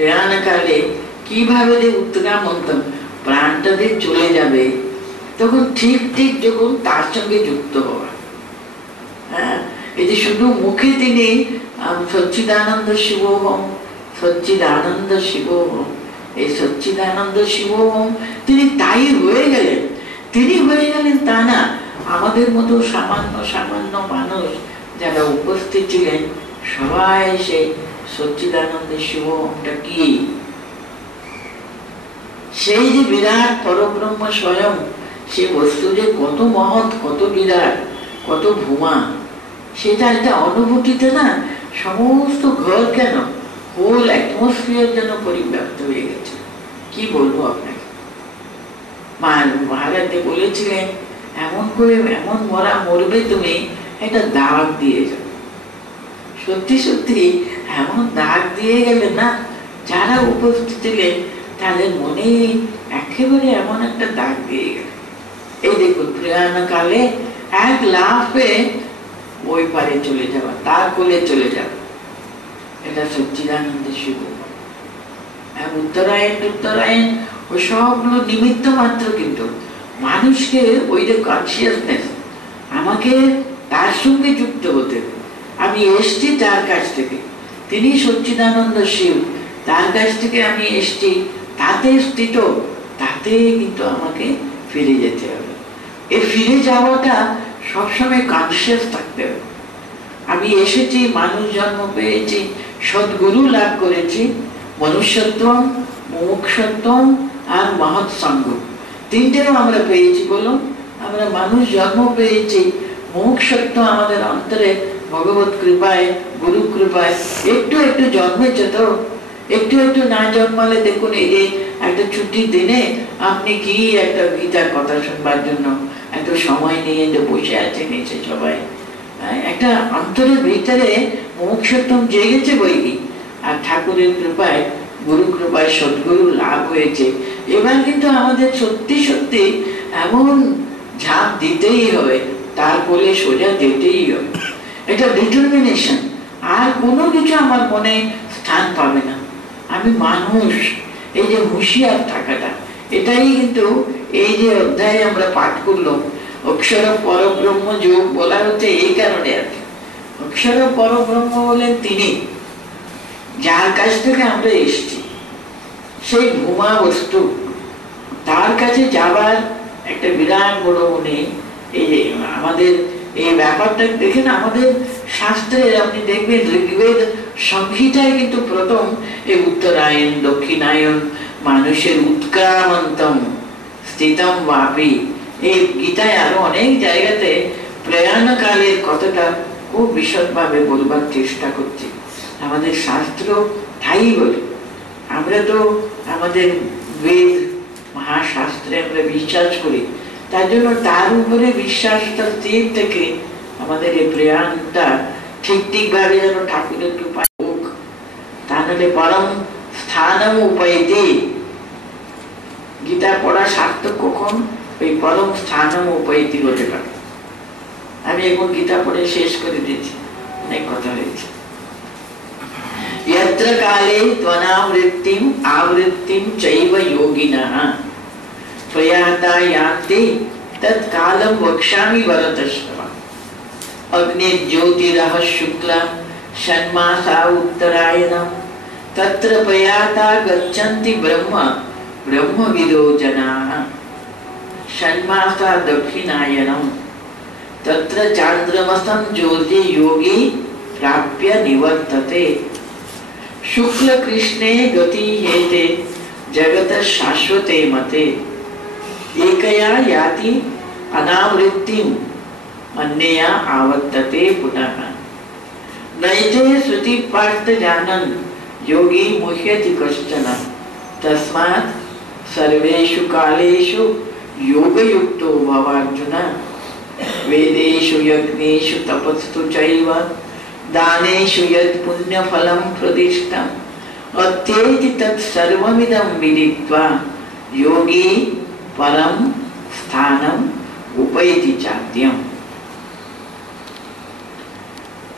রেয়ানকালে কিভাবে যে উত্তরামন্তম প্রাণটা যে চলে যাবে, তখন ঠিক ঠিক যখন তার সঙ্গে যুক্ত হওয়া। হ্যাঁ, এই যে শুধু মুখে তিনি সচ্চিদানন্দ শিবোহম, সচ্চিদানন্দ শিবোহম, এই সচ্চিদানন্দ শিবোহম তিনি তাই হয়ে গেলেন। তিনি হয়ে গেলেন তা না, আমাদের মতো সামান্য সামান্য মানুষ যারা উপস্থিত ছিলেন, সবাই সে সচ্চিদানন্দ শিবোহমটা কি, সেই যে বিরাট পরব্রহ্ম স্বয়ং, সে বস্তু যে কত মহৎ, কত বিরাট, কত ভূমা, সেটা একটা অনুভূতিতে না সমস্ত ঘর কেন হোল অ্যাটমসফিয়ার যেন পরিব্যাপ্ত হয়ে গেছে। কি বলবো আপনাকে, মহারাজ বলেছিলেন এমন করে এমন মরবে তুমি, একটা দাগ দিয়ে যাবে। সত্যি সত্যি এমন দাগ দিয়ে গেলে না, যারা উপস্থিত ছিলেন তাদের মনে একেবারে এমন একটা দাগ দিয়ে গেল। এই দেখুন প্রয়াণ কালে এক লাফে ওই পারে চলে যাওয়া, তার কোলে চলে যাওয়া, এটা সচ্চিদানন্দ শিব। উত্তরায়ণ ওই সবগুলো নিমিত্ত মাত্র, কিন্তু মানুষকে ওই যে কনসিয়াসনেস, আমাকে তার সঙ্গে যুক্ত হতে। আমি এসছি তার কাছ থেকে, তিনি সচ্চিদানন্দ শিব, তার কাছ থেকে আমি এসছি, তাতে স্থিত, তাতে কিন্তু আমাকে ফিরে যেতে হবে। এই ফিরে যাওয়াটা সবসময় কনসিয়াস থাকতে হবে। আমি এসেছি, মানুষ জন্ম পেয়েছি, সদ্গুরু লাভ করেছি, মনুষ্যত্ব, মুমুক্ষুত্ব আর মহৎ সঙ্গ, তিনটেও আমরা পেয়েছি। বলুন, আমরা মানুষ জন্ম পেয়েছি, মুমুক্ষুত্ব আমাদের অন্তরে ভগবত কৃপায়, গুরু কৃপায় একটু একটু জন্মেছে। তো একটু একটু না জন্মালে দেখুন, এই যে একটা ছুটির দিনে আপনি কি একটা গীতার কথা শুনবার জন্য এত সময় নিয়ে যে বসে আছে নিচে সবাই, একটা অন্তরের ভিতরে মুমুক্ষুত্ব জেগেছে বইকি, আর ঠাকুরের কৃপায়, গুরু কৃপায় সদ্গুরু লাভ হয়েছে। এবার কিন্তু আমাদের সত্যি সত্যি এমন ঝাঁপ দিতেই হবে, তার কোলে সোজা যেতেই হবে। এটা ডিটারমিনেশন, আর কোনো কিছু আমার মনে স্থান পাবে না। আমি মানুষ, এই যে হুঁশিয়ার থাকাটা, এটাই কিন্তু এই যে অধ্যায়ে আমরা পাঠ করলাম, অক্ষর পরব্রহ্ম যোগ বলা হচ্ছে এই কারণে আর কি। অক্ষর পরব্রহ্ম বলেন তিনি, যার কাছ থেকে আমরা এসেছি, সেই ভূমা বস্তু, তার কাছে যাবার একটা বিরাট বড় নেই। এই যে আমাদের এই ব্যাপারটা দেখেন, আমাদের শাস্ত্রে আপনি দেখবেন ঋগ্বেদ সংহিতায় কিন্তু প্রথম এই উত্তরায়ণ, দক্ষিণায়ন, মানুষের উৎক্রামন্তম স্থিতম বাপি, এই গীতায় আরো অনেক জায়গাতে প্রয়াণকালের কথাটা খুব বিশদভাবে বলবার চেষ্টা করছি। আমাদের শাস্ত্র তাই বলে। আমরা তো আমাদের বেদ মহাশাস্ত্রে আমরা বিশ্বাস করি, তার জন্য তার উপরে বিশ্বাসটা স্থির থেকে আমাদের এই প্রয়াণটা ঠিক ঠিকভাবে যেন ঠাকুরের কৃপায় হোক। তাহলে পরম স্থানম উপায়তে, গীতা পড়া সার্থক কখন? ওই পরম স্থানম উপায়তে হতে পারে। আমি এখন গীতা পড়ে শেষ করে দিয়েছি, অনেক কথা হয়েছে। यत्र काले त्वनावृत्तिम आवृत्तिम चैव योगिनः प्रयाता यान्ति तत्कालं वक्ष्यामि भरतश्रवा। अग्नि ज्योतिरः शुक्ला षण्मासा उत्तरायणं तत्र प्रयाता गच्छन्ति ब्रह्म ब्रह्मविदो जनाः। षण्मासा दक्षिणायनं तत्र चान्द्रमसं ज्योति योगी प्राप्य निवर्तते। शुक्ल कृष्णे गति हेते जगत शाश्वते मते एकया याति अनावृत्तिम अन्यया आवर्तते पुनः। नैते श्रुति पार्थ जानन् योगी मुह्यति कश्चन तस्मात् सर्वेषु कालेषु योगयुक्तो भवार्जुन। वेदेषु यज्ञेषु तपस्तु चैव दानेषु यत् पुण्यफलं प्रदिष्टम् अत्येति तत् सर्वमिदं विदित्वा योगी परं स्थानम् उपैति चाद्यम्।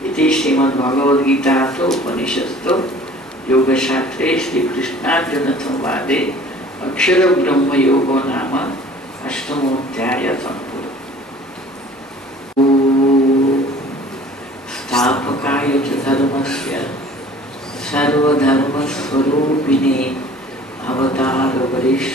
इति श्रीमद्भगवद्गीतासु उपनिषत्सु योगशास्त्रे श्रीकृष्णार्जुन संवादे अक्षरब्रह्मयोगो नाम अष्टमोऽध्यायः सम्पूर्णः। स्थापकाय च धर्मस्य सर्वधर्मस्वरूपिणे अवतार वरिष्ठ